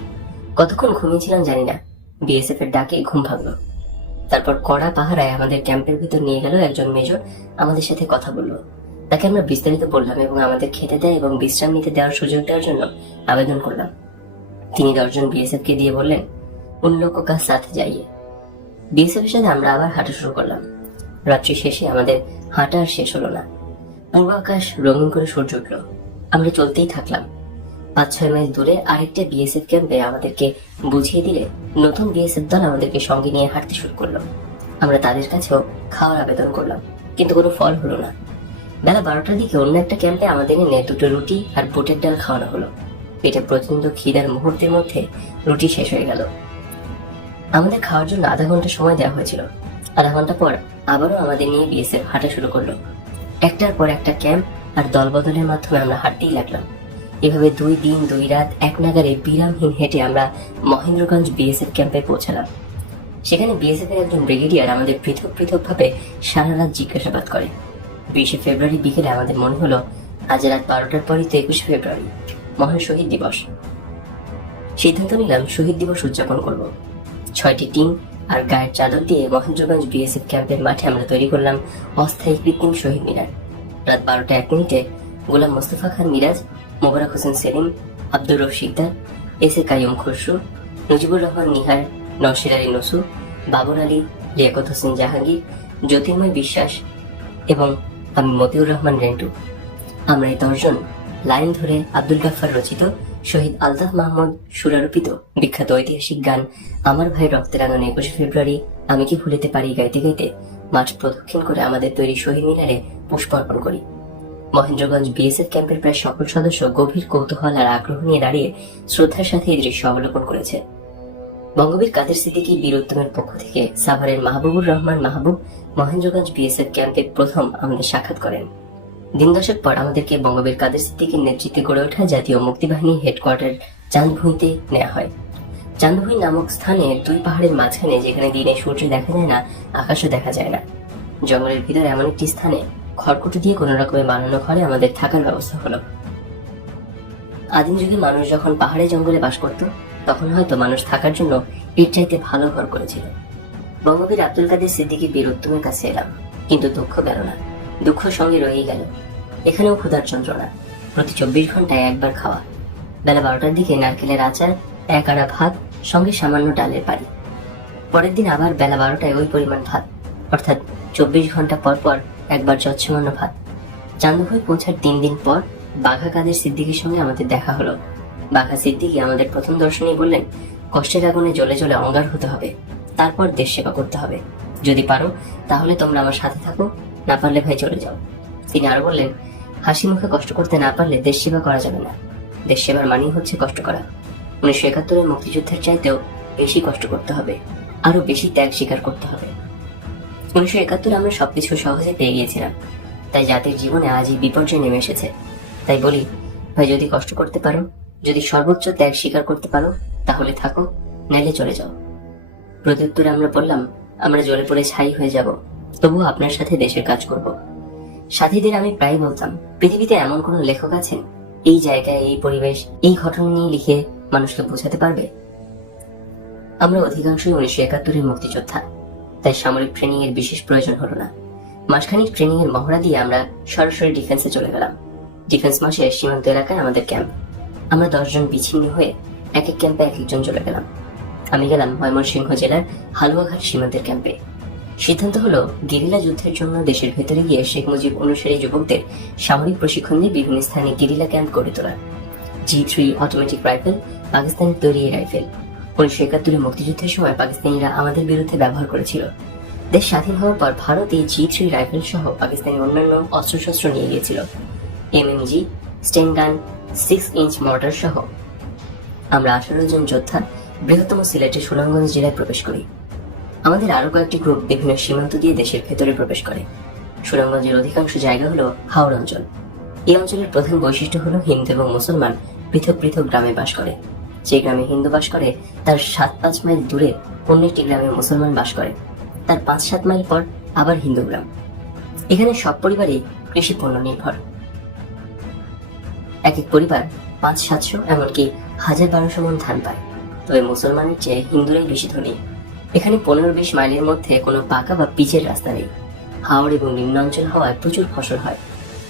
কতক্ষণ ঘুমিয়েছিলাম জানি না। বিএসএফ এর ডাকে ঘুম ভাঙলো। তারপর কড়া পাহারায় আমাদের ক্যাম্পের ভিতর নিয়ে গেল একজন মেজর। আমাদের সাথে কথা বললো। তাকে আমরা বিস্তারিত বললাম এবং আমাদের খেতে দেয় এবং বিশ্রাম নিতে দেওয়ার সুযোগ দেওয়ার জন্য আবেদন করলাম। তিনি 10 জন বিএসএফ কে দিয়ে বললেন, উন লোগো কা সাথ যাইয়ে। বিএসএফ এর সাথে আমরা আবার হাঁটা শুরু করলাম। রাত্রি শেষে আমাদের হাঁটা আর শেষ হলো না। পূর্ব আকাশ রঙিন করে সূর্য উঠল। আমরা চলতেই থাকলাম। 5-6 মাইল দূরে আরেকটা বিএসএফ ক্যাম্পে আমাদেরকে বুঝিয়ে দিলে নতুন বিএসএফ দল আমাদেরকে সঙ্গে নিয়ে হাঁটতে শুরু করলো। আমরা তাদের কাছেও খাওয়ার আবেদন করলাম, কিন্তু কোনো ফল হলো না। বেলা 12টার দিকে অন্য একটা ক্যাম্পে আমাদের এনে 2টো রুটি আর বুটের ডাল খাওয়ানো হলো। পেটে প্রচন্ড খিদার মুহূর্তের মধ্যে রুটি শেষ হয়ে গেল। আমাদের খাওয়ার জন্য আধা ঘন্টা সময় দেওয়া হয়েছিল। আধা ঘন্টা পর আবারও আমাদের নিয়ে বিএসএফ হাঁটা শুরু করলো। একটার পর একটা ক্যাম্প আর দল বদলের মাধ্যমে আমরা হাঁটতেই লাগলাম। এভাবে 2 দিন 2 রাত এক নাগারে বিরামহীন হেঁটে আমরা মহেন্দ্রগঞ্জ বিএসএফ ক্যাম্পে পৌঁছালাম। সেখানে বিএসএফ এর একজন ব্রিগেডিয়ার আমাদের পৃথক পৃথক ভাবে সারা রাত জিজ্ঞাসাবাদ করে। 20শে ফেব্রুয়ারি বিকেলে আমাদের মনে হলো আজ রাত 12টার পরই তো 21শে ফেব্রুয়ারি, মহান শহীদ দিবস। সিদ্ধান্ত নিলাম শহীদ দিবস উদযাপন করব। 6টি টিম আর গায়ের চাদর দিয়ে মহেন্দ্রগঞ্জ বিএসএফ ক্যাম্পের মাঠে আমরা তৈরি করলাম অস্থায়ী কৃত্রিম শহীদ মিনার। রাত 12টা 1 মিনিটে গোলাম মোস্তফা খান মিরাজ, মোবারক হোসেন সেলিম, আব্দুর রফ শিকদার, এস এ কাইয়ুম খসরু, নজিবুর রহমান নিহার, নওশির আলী নসু, বাবর আলী, লিয়াকত হোসেন জাহাঙ্গীর, জ্যোতির্ময় বিশ্বাস এবং আমি মতিউর রহমান রেন্টু। আমরা এই 10 জন লাইন ধরে আব্দুল গাফফার রচিত শহীদ আলতাফ মাহমুদ সুরারোপিত বিখ্যাত ঐতিহাসিক গান আমার ভাই রক্তে রাঙানো 21শে ফেব্রুয়ারি আমি কি ভুলিতে পারি গাইতে গাইতে মাঠ প্রদক্ষিণ করে আমাদের তৈরি শহীদ মিনারে পুষ্প অর্পণ করি। মহেন্দ্রগঞ্জ বিএসএফ ক্যাম্পের প্রায় সকল সদস্য গভীর কৌতূহল আর আগ্রহ নিয়ে দাঁড়িয়ে শ্রদ্ধার সাথে এই দৃশ্য অবলোকন করেছে। বঙ্গবীর কাদের সিদ্দিকী বীর উত্তমের পক্ষ থেকে সাভারের মাহবুবুর রহমান মাহবুব মহেন্দ্রগঞ্জ বিএসএফ ক্যাম্পে প্রথম আমাদের সাক্ষাৎ করেন। দিন 10 পর আমাদেরকে বঙ্গবীর কাদের সিদ্দিকীর নেতৃত্বে গড়ে ওঠা জাতীয় মুক্তিবাহিনী হেডকোয়ার্টার চাঁদভূঁইতে নেওয়া হয়। চাঁদভূঁই নামক স্থানে 2 পাহাড়ের মাঝখানে, যেখানে দিনে সূর্য দেখা যায় না, আকাশও দেখা যায় না, জঙ্গলের ভিতরে এমন একটি স্থানে খড়কুটো দিয়ে কোনো রকমে বানানো ঘরে আমাদের থাকার ব্যবস্থা হলো। আদিম যুগে মানুষ যখন পাহাড়ে জঙ্গলে বাস করত, তখন হয়তো মানুষ থাকার জন্য এর চাইতে ভালো ঘর করেছিল। বঙ্গবীর আব্দুল কাদের সিদ্দিকী বীর উত্তমের কাছে এলাম, কিন্তু দুঃখ গেল না। দুঃখ সঙ্গে রয়েই গেল। এখানেও ক্ষুধার যন্ত্রণা, প্রতি 24 ঘন্টায় একবার খাওয়া। বেলা 12টার দিকে নারকেলের আচার, 1 আনা ভাত, সঙ্গে সামান্য ডালের পারি। পরের দিন আবার বেলা 12টায় ওই পরিমাণ ভাত, অর্থাৎ 24 ঘন্টা পর পর একবার যৎসামান্য ভাত। চান্দুভাই পৌঁছার 3 দিন পর বাঘা কাদের সিদ্দিকীর সঙ্গে আমাদের দেখা হলো। বাঘা সিদ্দিকী আমাদের প্রথম দর্শনেই বললেন, কষ্টের আগুনে জ্বলে জ্বলে অঙ্গার হতে হবে, তারপর দেশ সেবা করতে হবে। যদি পারো তাহলে তোমরা আমার সাথে থাকো, না পারলে ভাই চলে যাও। তিনি আরো বললেন, হাসি মুখে কষ্ট করতে না পারলে দেশ সেবা করা যাবে না। দেশ সেবার মানেই হচ্ছে কষ্ট করা। 1971-এর মুক্তিযুদ্ধের চাইতেও বেশি কষ্ট করতে হবে, আরো বেশি ত্যাগ স্বীকার করতে হবে। 1971 আমরা সবকিছু সহজে পেয়ে গিয়েছিলাম, তাই জাতির জীবনে আজ এই বিপর্যয় নেমে এসেছে। তাই বলি, ভাই যদি কষ্ট করতে পারো, যদি সর্বোচ্চ ত্যাগ স্বীকার করতে পারো, তাহলে থাকো, নাইলে চলে যাও। প্রত্যুত্তরে আমরা বললাম, আমরা জ্বলে পড়ে ছাই হয়ে যাব, তবুও আপনার সাথে দেশের কাজ করব। সাথীদের আমি প্রায় বলতাম, পৃথিবীতে এমন কোন লেখক আছেন এই জায়গায়, এই পরিবেশ, এই ঘটনা নিয়ে লিখে মানুষকে বোঝাতে পারবে? আমরা অধিকাংশই 1971-এর মুক্তিযোদ্ধা, তাই সামরিক ট্রেনিং এর বিশেষ প্রয়োজন হলো না। মাসখানিক ট্রেনিং এর মহড়া দিয়ে আমরা সরাসরি ডিফেন্সে চলে গেলাম। ডিফেন্স মাসে সীমান্ত এলাকায় আমাদের ক্যাম্প। আমরা 10 জন বিচ্ছিন্ন হয়ে এক এক ক্যাম্পে এক একজন চলে গেলাম। আমি গেলাম ময়মনসিংহ জেলার হালুয়াঘাট সীমান্তের ক্যাম্পে। সিদ্ধান্ত হলো, গেরিলা যুদ্ধের জন্য দেশের ভেতরে গিয়ে শেখ মুজিব অনুসারী যুবকদের সামরিক প্রশিক্ষণ দিয়ে বিভিন্ন স্থানে গেরিলা ক্যাম্প গড়ে তোলা। G3 অটোমেটিক রাইফেল পাকিস্তানের তৈরি রাইফেল। 1971-এর মুক্তিযুদ্ধের সময় পাকিস্তানিরা আমাদের বিরুদ্ধে ব্যবহার করেছিল। দেশ স্বাধীন হওয়ার পর ভারত এই G3 রাইফেল সহ পাকিস্তানি অন্যান্য অস্ত্রশস্ত্র নিয়ে গিয়েছিল। MMG, স্টেন গান, 6 ইঞ্চ মর্টার সহ আমরা 18 জন যোদ্ধা বৃহত্তম সিলেটের সুনামগঞ্জ জেলায় প্রবেশ করি। আমাদের আরো কয়েকটি গ্রুপ বিভিন্ন সীমান্ত দিয়ে দেশের ভেতরে প্রবেশ করে। সুনামগঞ্জের অধিকাংশ জায়গা হলো হাওড় অঞ্চল। এই অঞ্চলের প্রধান বৈশিষ্ট্য হলো হিন্দু এবং মুসলমান পৃথক পৃথক গ্রামে বাস করে। যে গ্রামে হিন্দু বাস করে তার 7-5 মাইল দূরে অন্য একটি গ্রামে মুসলমান বাস করে, তার 5-7 মাইল পর আবার হিন্দু গ্রাম। এখানে সব পরিবারই কৃষি পণ্য নির্ভর। এক এক পরিবার 500-700 এমনকি 1000-1200 মণ ধান পায়। তবে মুসলমানের চেয়ে হিন্দুরাই বেশি ধনী। এখানে 15-20 মাইলের মধ্যে কোনো পাকা বা পিচের রাস্তা নেই। হাওড় এবং নিম্ন অঞ্চল হওয়ায় প্রচুর ফসল হয়।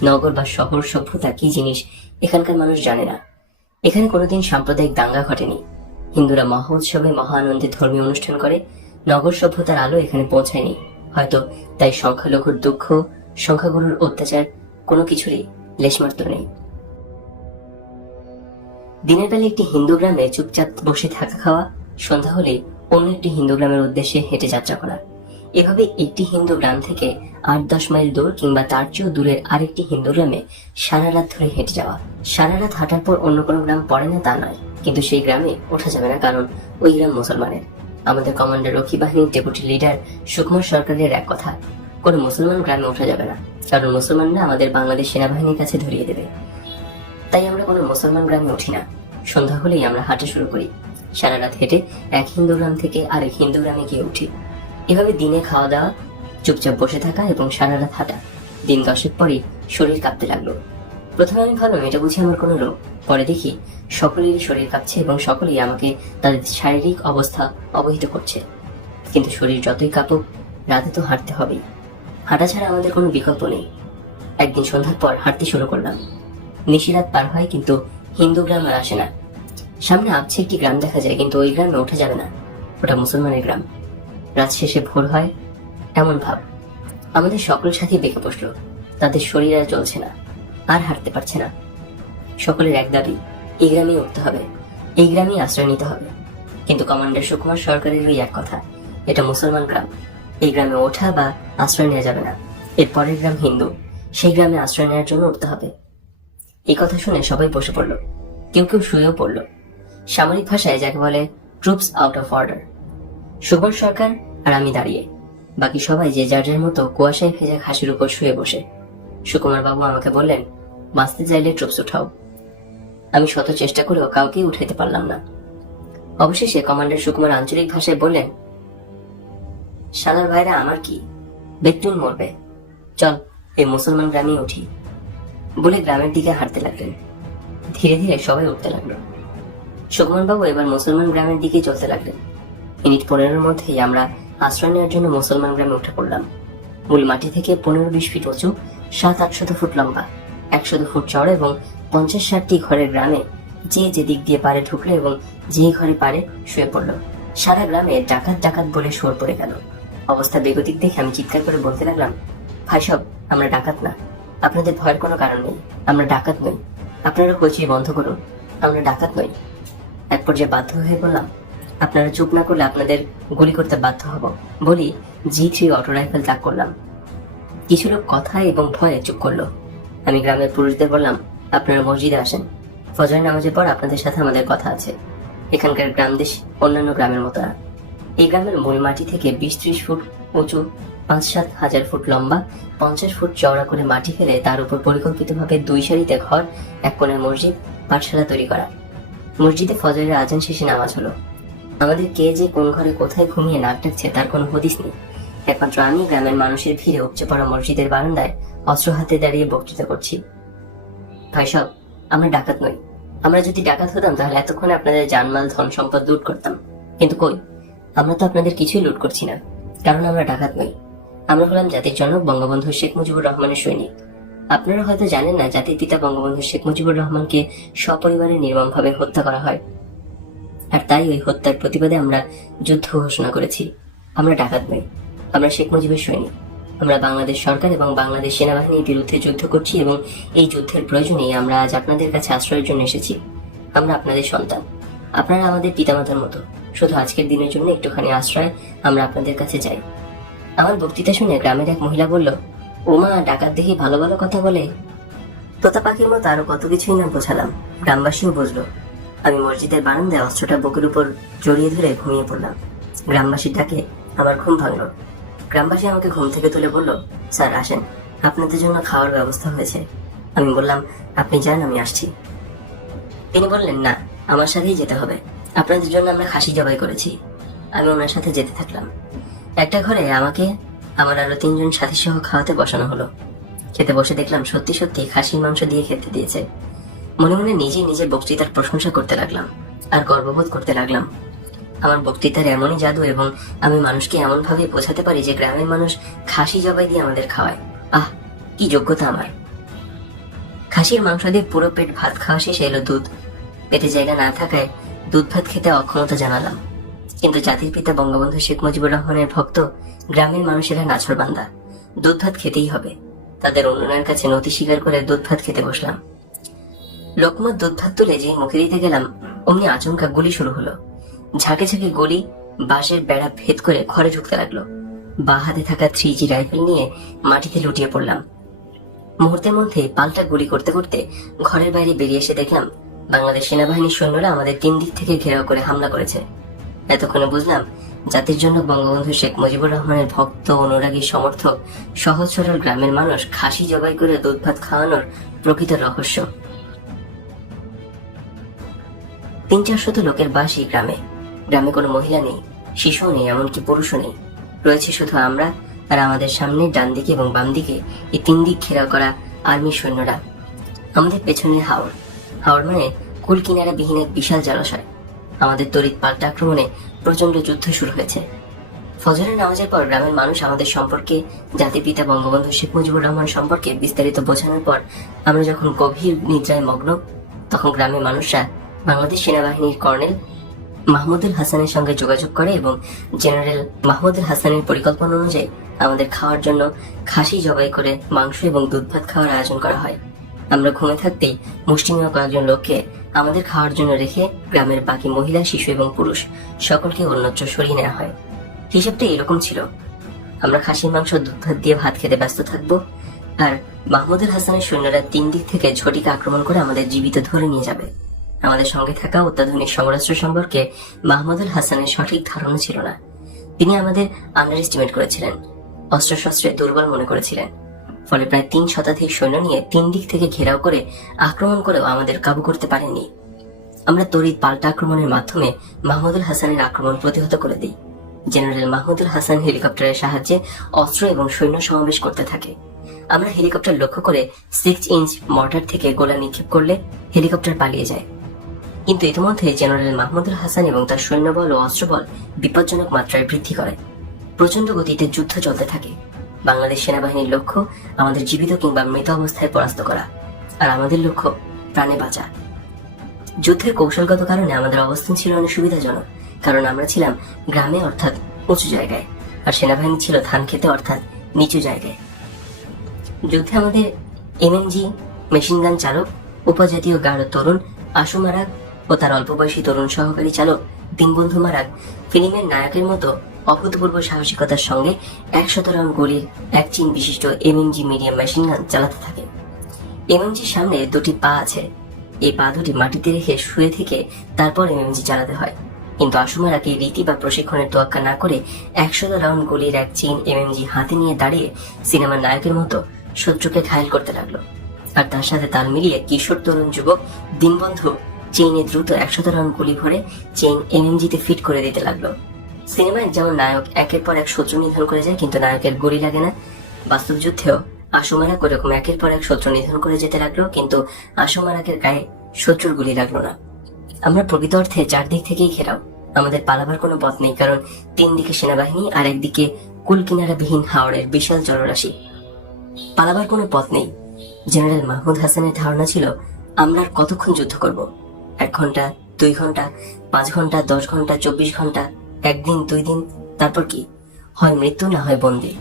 নগর বা শহর সভ্যতা কি জিনিস এখানকার মানুষ জানে না। এখানে কোনোদিন সাম্প্রদায়িক দাঙ্গা ঘটেনি। হিন্দুরা মহা উৎসবে মহা আনন্দে ধর্মীয় অনুষ্ঠান করে। নগর সভ্যতার আলো এখানে পৌঁছায়নি, হয়তো তাই সংখ্যালঘুর দুঃখ, সংখ্যাগুরুর অত্যাচার কোনো কিছুরই লেশমাত্র নেই। দিনের বেলা একটি হিন্দু গ্রামে চুপচাপ বসে থাকা খাওয়া, সন্ধ্যা হলে অন্য একটি হিন্দু গ্রামের উদ্দেশ্যে হেঁটে যাত্রা করা। এভাবে একটি হিন্দু গ্রাম থেকে 8-10 মাইল দূর কিংবা তার চেয়েও দূরের আরেকটি হিন্দু গ্রামে সারা রাত ধরে হেঁটে যাওয়া। সারা রাত হাঁটার পর অন্য কোনো গ্রাম পড়ে না তা নয়, কিন্তু সেই গ্রামে ওঠা যাবে না, কারণ ওই গ্রাম মুসলমানের। আমাদের কমান্ডার রক্ষী বাহিনীর ডেপুটি লিডার সুকুমার সরকারের এক কথা, কোনো মুসলমান গ্রামে ওঠা যাবে না, কারণ মুসলমানরা আমাদের বাংলাদেশ সেনাবাহিনীর কাছে ধরিয়ে দেবে। তাই আমরা কোনো মুসলমান গ্রামে উঠি না। সন্ধ্যা হলেই আমরা হাঁটা শুরু করি। সারা রাত হেঁটে এক হিন্দু গ্রাম থেকে আরেক হিন্দু গ্রামে গিয়ে উঠি। এভাবে দিনে খাওয়া দাওয়া, চুপচাপ বসে থাকা এবং সারা রাত হাঁটা। দিন 10 পরই শরীর কাঁপতে লাগলো। প্রথমে আমি ভাবলাম এটা বুঝি আমার কোনো রোগ। পরে দেখি সকলেরই শরীর কাঁপছে এবং সকলেই আমাকে তাদের শারীরিক অবস্থা অবহিত করছে। কিন্তু শরীর যতই কাঁপুক, রাতে তো হাঁটতে হবেই। হাঁটা ছাড়া আমাদের কোনো বিকল্প নেই। একদিন সন্ধ্যার পর হাঁটতে শুরু করলাম। নিশিরাত পার হয়, কিন্তু হিন্দু গ্রাম আর আসে না। সামনে আপছে একটি গ্রাম দেখা যায়, কিন্তু ওই গ্রামে ওঠা যাবে না, ওটা মুসলমানের গ্রাম। রাত শেষে ভোর হয় এমন ভাব। আমাদের সকল সাথী বেঁকে বসলো। তাদের শরীর আর চলছে না, আর হাঁটতে পারছে না। সকলের এক দাবি, এই গ্রামেই উঠতে হবে, এই গ্রামেই আশ্রয় নিতে হবে। কিন্তু কমান্ডার সুকুমার সরকারের ওই এক কথা, এটা মুসলমান গ্রাম, এই গ্রামে ওঠা বা আশ্রয় নেওয়া যাবে না। এর পরের গ্রাম হিন্দু, সেই গ্রামে আশ্রয় নেওয়ার জন্য উঠতে হবে। এই কথা শুনে সবাই বসে পড়লো, কেউ কেউ শুয়েও পড়লো। সামরিক ভাষায় যাকে বলে troops out of order. Sukumar Sarkar আর আমি দাঁড়িয়ে, বাকি সবাই যে যার যার মতো কুয়াশায় ভেজা ঘাসের উপর শুয়ে বসে। সুকুমার বাবু আমাকে বললেন, বাঁচতে চাইলে ট্রুপস উঠাও। আমি শত চেষ্টা করেও কাউকেই উঠাইতে পারলাম না। অবশেষে কমান্ডার সুকুমার আঞ্চলিক ভাষায় বললেন, শালার ভাইরা আমার কি, বেতুন মরবে, চল এই মুসলমান গ্রামে উঠি। বলে গ্রামের দিকে হাঁটতে লাগলেন। ধীরে ধীরে সবাই উঠতে লাগলো। সুকুমার বাবু এবার মুসলমান গ্রামের দিকে চলতে লাগলেন। মিনিট 15-এর মধ্যেই আমরা আশ্রয় নেওয়ার জন্য মুসলমান গ্রামে উঠে পড়লাম। মূল মাটি থেকে 15-20 ফিট উঁচু 700-800 ফুট লম্বা, 100 ফুট চওড়া এবং 50-60টি ঘরের গ্রামে যে যেদিক দিয়ে পারে ঢুকলো এবং যেই ঘরে পারে শুয়ে পড়লো। সারা গ্রামে ডাকাত ডাকাত বলে শোর পড়ে গেল। অবস্থা বেগতিক দেখে আমি চিৎকার করে বলতে লাগলাম, ভাই সব, আমরা ডাকাত না, আপনাদের ভয়ের কোনো কারণ নেই, আমরা ডাকাত নই, আপনারা হইচই বন্ধ করুন, আমরা ডাকাত নই। এক পর্যায়ে বাধ্য হয়ে বললাম, আপনারা চুপ না করলে আপনাদের গুলি করতে বাধ্য হব। বলি G3 অটো রাইফেল তাক করলাম। কিছু লোক কথা এবং ভয়ে চুপ করলো। আমি গ্রামের পুরুষদের বললাম, আপনারা মসজিদে আসেন, ফজরের নামাজের পর আপনাদের সাথে আমাদের কথা আছে। এখানকার গ্রামদেশ অন্যান্য গ্রামের মতো না। এই গ্রামের মূল মাটি থেকে 20-30 ফুট উঁচু, 5-7 হাজার ফুট লম্বা, 50 ফুট চওড়া করে মাটি ফেলে তার উপর পরিকল্পিতভাবে 2 সারিতে ঘর, এক কোণে মসজিদ, পাঠশালা তৈরি করা। মসজিদে ফজরের আজান শেষে নামাজ হলো। আমাদের কে যে কোন ঘরে কোথায় ঘুমিয়ে নাক ডাকছে তার কোনো হদিস নেই। একমাত্র আমি গ্রামের মানুষের ভিড়ে উপচে পড়া মসজিদের বারান্দায় অস্ত্র হাতে দাঁড়িয়ে বক্তৃতা করছি। ভাই সব, আমরা ডাকাত নই। আমরা যদি ডাকাত হতাম তাহলে এতক্ষণে আপনাদের জানমাল ধন সম্পদ লুট করতাম। কিন্তু কই, আমরা তো আপনাদের কিছুই লুট করছি না, কারণ আমরা ডাকাত নই। আমরা হলাম জাতির জনক বঙ্গবন্ধু শেখ মুজিবুর রহমানের সৈনিক। আপনারা হয়তো জানেন না, জাতির পিতা বঙ্গবন্ধু শেখ মুজিবুর রহমানকে সপরিবারে নির্মমভাবে হত্যা করা হয়, আর তাই ওই হত্যার প্রতিবাদে আমরা যুদ্ধ ঘোষণা করেছি। আমরা ডাকাত নই, আমরা শেখ মুজিবের সৈনিক। আমরা বাংলাদেশ সরকার এবং বাংলাদেশ সেনাবাহিনীর বিরুদ্ধে যুদ্ধ করছি এবং এই যুদ্ধের প্রয়োজনেই আমরা আজ আপনাদের কাছে আশ্রয়ের জন্য এসেছি। আমরা আপনাদের সন্তান, আপনারা আমাদের পিতামাতার মতো। শুধু আজকের দিনের জন্য একটুখানি আশ্রয় আমরা আপনাদের কাছে চাই। আমার বক্তৃতা শুনে গ্রামের এক মহিলা বলল, ওমা, ডাকাত দেখি ভালো ভালো কথা বলে। তোতা পাখির মতো আরো কত কিছুই না বোঝালাম, গ্রামবাসীও বুঝলো। আমি মসজিদের বারান্দায় অস্ত্রটা বুকের উপর জড়িয়ে ধরে ঘুমিয়ে পড়লাম। গ্রামবাসীর ডাকে আমার ঘুম ভাঙলো। গ্রামবাসী আমাকে ঘুম থেকে তুলে বলল, স্যার আসেন, আপনাদের জন্য খাওয়ার ব্যবস্থা হয়েছে। আমি বললাম, আপনি যান, আমি আসছি। তিনি বললেন, না, আমার সাথেই যেতে হবে, আপনাদের জন্য আমরা খাসি জবাই করেছি। আমি ওনার সাথে যেতে থাকলাম। একটা ঘরে আমাকে আমার আরো 3 জন সাথী সহ খাওয়াতে বসানো হলো। খেতে বসে দেখলাম সত্যি সত্যি খাসির মাংস দিয়ে খেতে দিয়েছে। মনে মনে নিজেই নিজের বক্তৃতার প্রশংসা করতে লাগলাম আর গর্ববোধ করতে লাগলাম। আমার বক্তৃতার এমনই জাদু এবং আমি মানুষকে এমন ভাবে বোঝাতে পারি যে গ্রামের মানুষ খাসি জবাই দিয়ে আমাদের খাওয়ায়। আহ, কি যোগ্যতা আমার! খাসির মাংস দিয়ে পুরো পেট ভাত খাওয়া শেষে এলো দুধ। পেটে জায়গা না থাকায় দুধ ভাত খেতে অক্ষমতা জানালাম। কিন্তু জাতির পিতা বঙ্গবন্ধু শেখ মুজিবুর রহমানের ভক্ত গ্রামের মানুষেরা নাছোড়বান্দা, দুধ ভাত খেতেই হবে। তাদের উন্নয়নের কাছে নতি স্বীকার করে দুধ ভাত খেতে বসলাম। লোকমত দুধ ভাত তুলে যে মুখে দিতে গেলাম, অমনি আচমকা গুলি শুরু হলো। ঝাঁকে ঝাঁকে গুলি বাঁশের বেড়া ভেদ করে ঘরে ঢুকতে লাগলো। বা হাতে থাকা 3G রাইফেল নিয়ে মাটিতে লুটিয়ে পড়লাম। মুহূর্তের মধ্যে পাল্টা গুলি করতে করতে ঘরের বাইরে বেরিয়ে এসে দেখলাম বাংলাদেশ সেনাবাহিনীর সৈন্যরা আমাদের 3 দিক থেকে ঘেরাও করে হামলা করেছে। এতক্ষণে বুঝলাম জাতির জন্য বঙ্গবন্ধু শেখ মুজিবুর রহমানের ভক্ত, অনুরাগী, সমর্থক, সহজ সরল গ্রামের মানুষ খাসি জবাই করে দুধ ভাত খাওয়ানোর প্রকৃত রহস্য। 300-400 লোকের বাস এই গ্রামে। গ্রামে কোনো মহিলা নেই, শিশুও নেই, এমনকি পুরুষও নেই। রয়েছে শুধু আমরা আর আমাদের সামনে, ডান দিকে এবং বাম দিকে এই 3 দিক ঘেরাও করা আর্মির সৈন্যরা। আমাদের পেছনে হাওড়। হাওড় মানে কুল কিনারা বিহীন এক বিশাল জলাশয়। আমাদের তড়িৎ পাল্টা আক্রমণে প্রচন্ড যুদ্ধ শুরু হয়েছে। ফজরের নামাজের পর গ্রামের মানুষ আমাদের সম্পর্কে, জাতির পিতা বঙ্গবন্ধু শেখ মুজিবুর রহমান সম্পর্কে বিস্তারিত বোঝানোর পর আমরা যখন গভীর নিদ্রায় মগ্ন, তখন গ্রামের মানুষরা বাংলাদেশ সেনাবাহিনীর কর্নেল মাহমুদুল হাসানের সঙ্গে যোগাযোগ করে এবং জেনারেল মাহমুদুল হাসানের পরিকল্পনা অনুযায়ী আমাদের খাওয়ার জন্য খাসি জবাই করে মাংস এবং দুধ ভাত খাওয়ার আয়োজন করা হয়। আমরা ঘুমে থাকতেই মুষ্টিমেয় কয়েকজন লোককে আমাদের খাওয়ার জন্য রেখে গ্রামের বাকি মহিলা, শিশু এবং পুরুষ সকলকে অন্যত্র সরিয়ে নেওয়া হয়। হিসেবটা এরকম ছিল, আমরা খাসির মাংস দুধ ভাত দিয়ে ভাত খেতে ব্যস্ত থাকবো, আর মাহমুদুল হাসানের সৈন্যরা 3 দিক থেকে ঝটিকা আক্রমণ করে আমাদের জীবিত ধরে নিয়ে যাবে। আমাদের সঙ্গে থাকা অত্যাধুনিক সমরাস্ত্র সম্পর্কে মাহমুদুল হাসানের সঠিক ধারণা ছিল না। তিনি আমাদের আন্ডার এস্টিমেট করেছিলেন, অস্ত্রশস্ত্রে দুর্বল মনে করেছিলেন। ফলে প্রায় 3 শতাধিক সৈন্য নিয়ে 3 দিক থেকে ঘেরাও করে আক্রমণ করেও আমাদের কাবু করতে পারেননি। আমরা তড়িৎ পাল্টা আক্রমণের মাধ্যমে মাহমুদুল হাসানের আক্রমণ প্রতিহত করে দিই। জেনারেল মাহমুদুল হাসান হেলিকপ্টারের সাহায্যে অস্ত্র এবং সৈন্য সমাবেশ করতে থাকে। আমরা হেলিকপ্টার লক্ষ্য করে 6 ইঞ্চ মর্টার থেকে গোলা নিক্ষেপ করলে হেলিকপ্টার পালিয়ে যায়। কিন্তু ইতিমধ্যে জেনারেল মাহমুদুল হাসান এবং তার সৈন্যবল ও অস্ত্রবল বিপজ্জনক মাত্রায় বৃদ্ধি করে। প্রচন্ড গতিতে যুদ্ধ চলতে থাকে। বাংলাদেশ সেনাবাহিনীর লক্ষ্য আমাদের জীবিত কিংবা মৃত অবস্থায় পরাস্ত করা, আর আমাদের লক্ষ্য প্রাণে বাঁচা। যুদ্ধের কৌশলগত কারণে আমাদের অবস্থান ছিল অনেক সুবিধাজনক, কারণ আমরা ছিলাম গ্রামে অর্থাৎ উঁচু জায়গায়, আর সেনাবাহিনী ছিল ধান খেতে অর্থাৎ নিচু জায়গায়। যুদ্ধে আমাদের এমএনজি মেশিন গান চালক, উপজাতীয় গাঢ় তরুণ আশু মারাক ও তার অল্প বয়সী তরুণ সহকারী চালক দীনবন্ধু মারাক ফিল্মের নায়কের মতো অভূতপূর্ব সাহসিকতার সঙ্গে 100 রাউন্ড গুলির এক চিন বিশিষ্ট এমএনজি মিডিয়াম মেশিন গান চালাতে থাকে। এমএনজির সামনে দুটি পা আছে, এই পা দুটি মাটিতে রেখে শুয়ে থেকে তারপর এমএনজি চালাতে হয়। কিন্তু আশু মারাক এই রীতি বা প্রশিক্ষণের তোয়াক্কা না করে 100 রাউন্ড গুলির এক চিন এমএনজি হাতে নিয়ে দাঁড়িয়ে সিনেমার নায়কের মতো শত্রুকে ঘায়েল করতে লাগলো। আর তার সাথে তাল মিলিয়ে কিশোর তরুণ যুবক দীনবন্ধু চেইনে দ্রুত 100 রাউন্ড গুলি ভরে চেইন এমএনজিতে ফিট করে দিতে লাগলো। সিনেমায় যেমন নায়ক একের পর এক শত্রু নিধন করে যায় কিন্তু নায়কের গুলি লাগে না, বাস্তব যুদ্ধেও আশু মারাক ওরকম একের পর এক শত্রু নিধন করে যেতে লাগলো, কিন্তু আশু মারাকের গায়ে শত্রুর গুলি লাগলো না। আমরা প্রকৃত অর্থে চারদিক থেকেই ঘেরাও, আমাদের পালাবার কোনো পথ নেই, কারণ 3 দিকে সেনাবাহিনী আর একদিকে কুল কিনারাবিহীন হাওড়ের বিশাল জনরাশি। পালাবার কোনো পথ নেই। জেনারেল মাহমুদ হাসানের ধারণা ছিল আমরা আর কতক্ষণ যুদ্ধ করব, 1 ঘন্টা, 2 ঘন্টা, 5 ঘন্টা, 10 ঘন্টা, 24 ঘন্টা, 1 দিন, 2 দিন, তারপর কি হয় মৃত্যু না হয় বন্দি।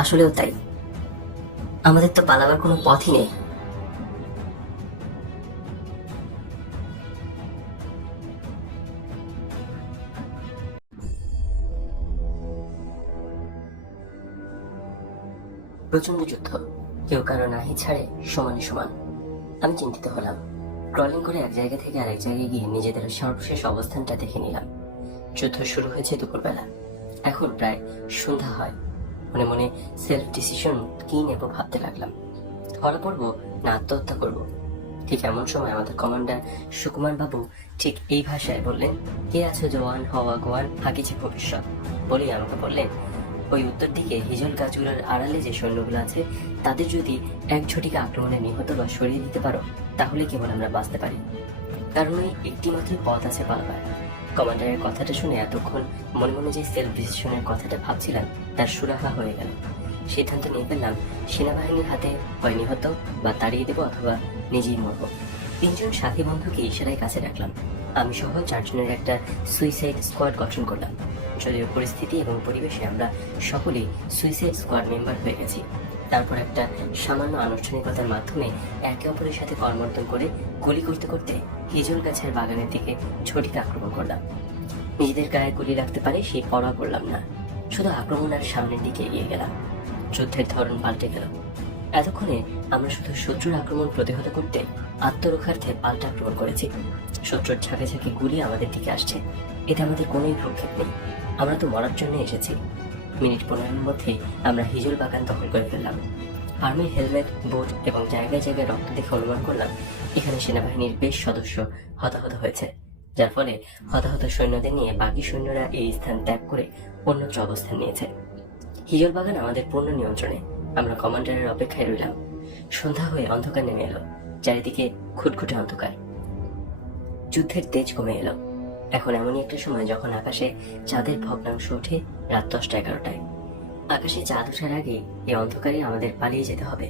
আসলেও তাই, আমাদের তো পালাবার কোনো পথই নেই। প্রচন্ড যুদ্ধ, কেউ কারো নাহি ছাড়ে সমানে সমান। আমি চিন্তিত হলাম। ক্রলিং করে এক জায়গা থেকে আরেক জায়গায় গিয়ে নিজেদের সর্বশেষ অবস্থানটা দেখে নিলাম। যুদ্ধ শুরু হয়েছে দুপুরবেলা, এখন প্রায় সন্ধ্যা হয়। মনে মনে সেলফ ডিসিশন কি নেব ভাবতে লাগলাম। ধরা পড়বো না আত্মহত্যা করব। ঠিক এমন সময় আমাদের কমান্ডার সুকুমার বাবু ঠিক এই ভাষায় বললেন, কে আছো জওয়ান, হওয়া গোয়ান, হাকিছে ভবিষ্যৎ। বলেই আমাকে বললেন, ওই উত্তর দিকে হিজল গাছগুলোর আড়ালে যে সৈন্যগুলো আছে তাদের যদি এক ঝটিকা আক্রমণে নিহত বা সরিয়ে দিতে পারো তাহলে কেবল আমরা বাঁচতে পারি, কারণ ওই একটি মাত্র পথ আছে পালাবার। কমান্ডারের কথাটা শুনে এতক্ষণ মনে মনে যে সেলফ ডিসিশনের কথাটা ভাবছিলাম তার সুরাহা হয়ে গেল। সিদ্ধান্ত নিয়ে ফেললাম সেনাবাহিনীর হাতে হয় নিহত বা তাড়িয়ে দেবো অথবা নিজেই মরবো। 3 জন সাথী বন্ধুকে ইশারায় কাছে রাখলাম। আমি সহ 4 জনের একটা সুইসাইড স্কোয়াড গঠন করলাম। যদিও পরিস্থিতি এবং পরিবেশে আমরা সকলেই সুইসাইড স্কোয়াড মেম্বার হয়ে গেছি। তারপর একটা সামান্য আনুষ্ঠানিকতার মাধ্যমে একে অপরের সাথে কর্মর্দন করে গুলি করতে করতে হিজল গাছের বাগানের দিকে ঝটিকা আক্রমণ করলাম। নিজেদের গায়ে গুলি লাগতে পারে সেই পরোয়া করলাম না, শুধু আক্রমণ আর সামনের দিকে এগিয়ে গেলাম। যুদ্ধের ধরন পাল্টে গেল। এতক্ষণে আমরা শুধু শত্রুর আক্রমণ প্রতিহত করতে আত্মরক্ষার্থে পাল্টা আক্রমণ করেছি। শত্রুর ঝাঁকে ঝাঁকে গুলি আমাদের দিকে আসছে, এতে আমাদের কোনোই ভ্রুক্ষেপ নেই। আমরা তো মরার জন্য এসেছি। মিনিট 15-এর মধ্যেই আমরা হিজল বাগান দখল করে ফেললাম। আর্মির হেলমেট, বুট এবং জায়গায় জায়গায় রক্ত দেখে অনুমান করলাম এখানে সেনাবাহিনীর বেশ সদস্য হতাহত হয়েছে, যার ফলে হতাহত সৈন্যদের নিয়ে বাকি সৈন্যরা এই স্থান ত্যাগ করে অন্যত্র অবস্থান নিয়েছে। হিজল বাগান আমাদের পূর্ণ নিয়ন্ত্রণে। আমরা কমান্ডারের অপেক্ষায় রইলাম। সন্ধ্যা হয়ে অন্ধকার নেমে এলো, চারিদিকে খুটখুটে অন্ধকার। যুদ্ধের তেজ কমে এলো। এখন এমনই একটা সময় যখন আকাশে চাঁদের ভগ্নাংশ ওঠে রাত 10টা-11টায়। আকাশে চাঁদ ওঠার আগে এই অন্ধকারে আমাদের পালিয়ে যেতে হবে।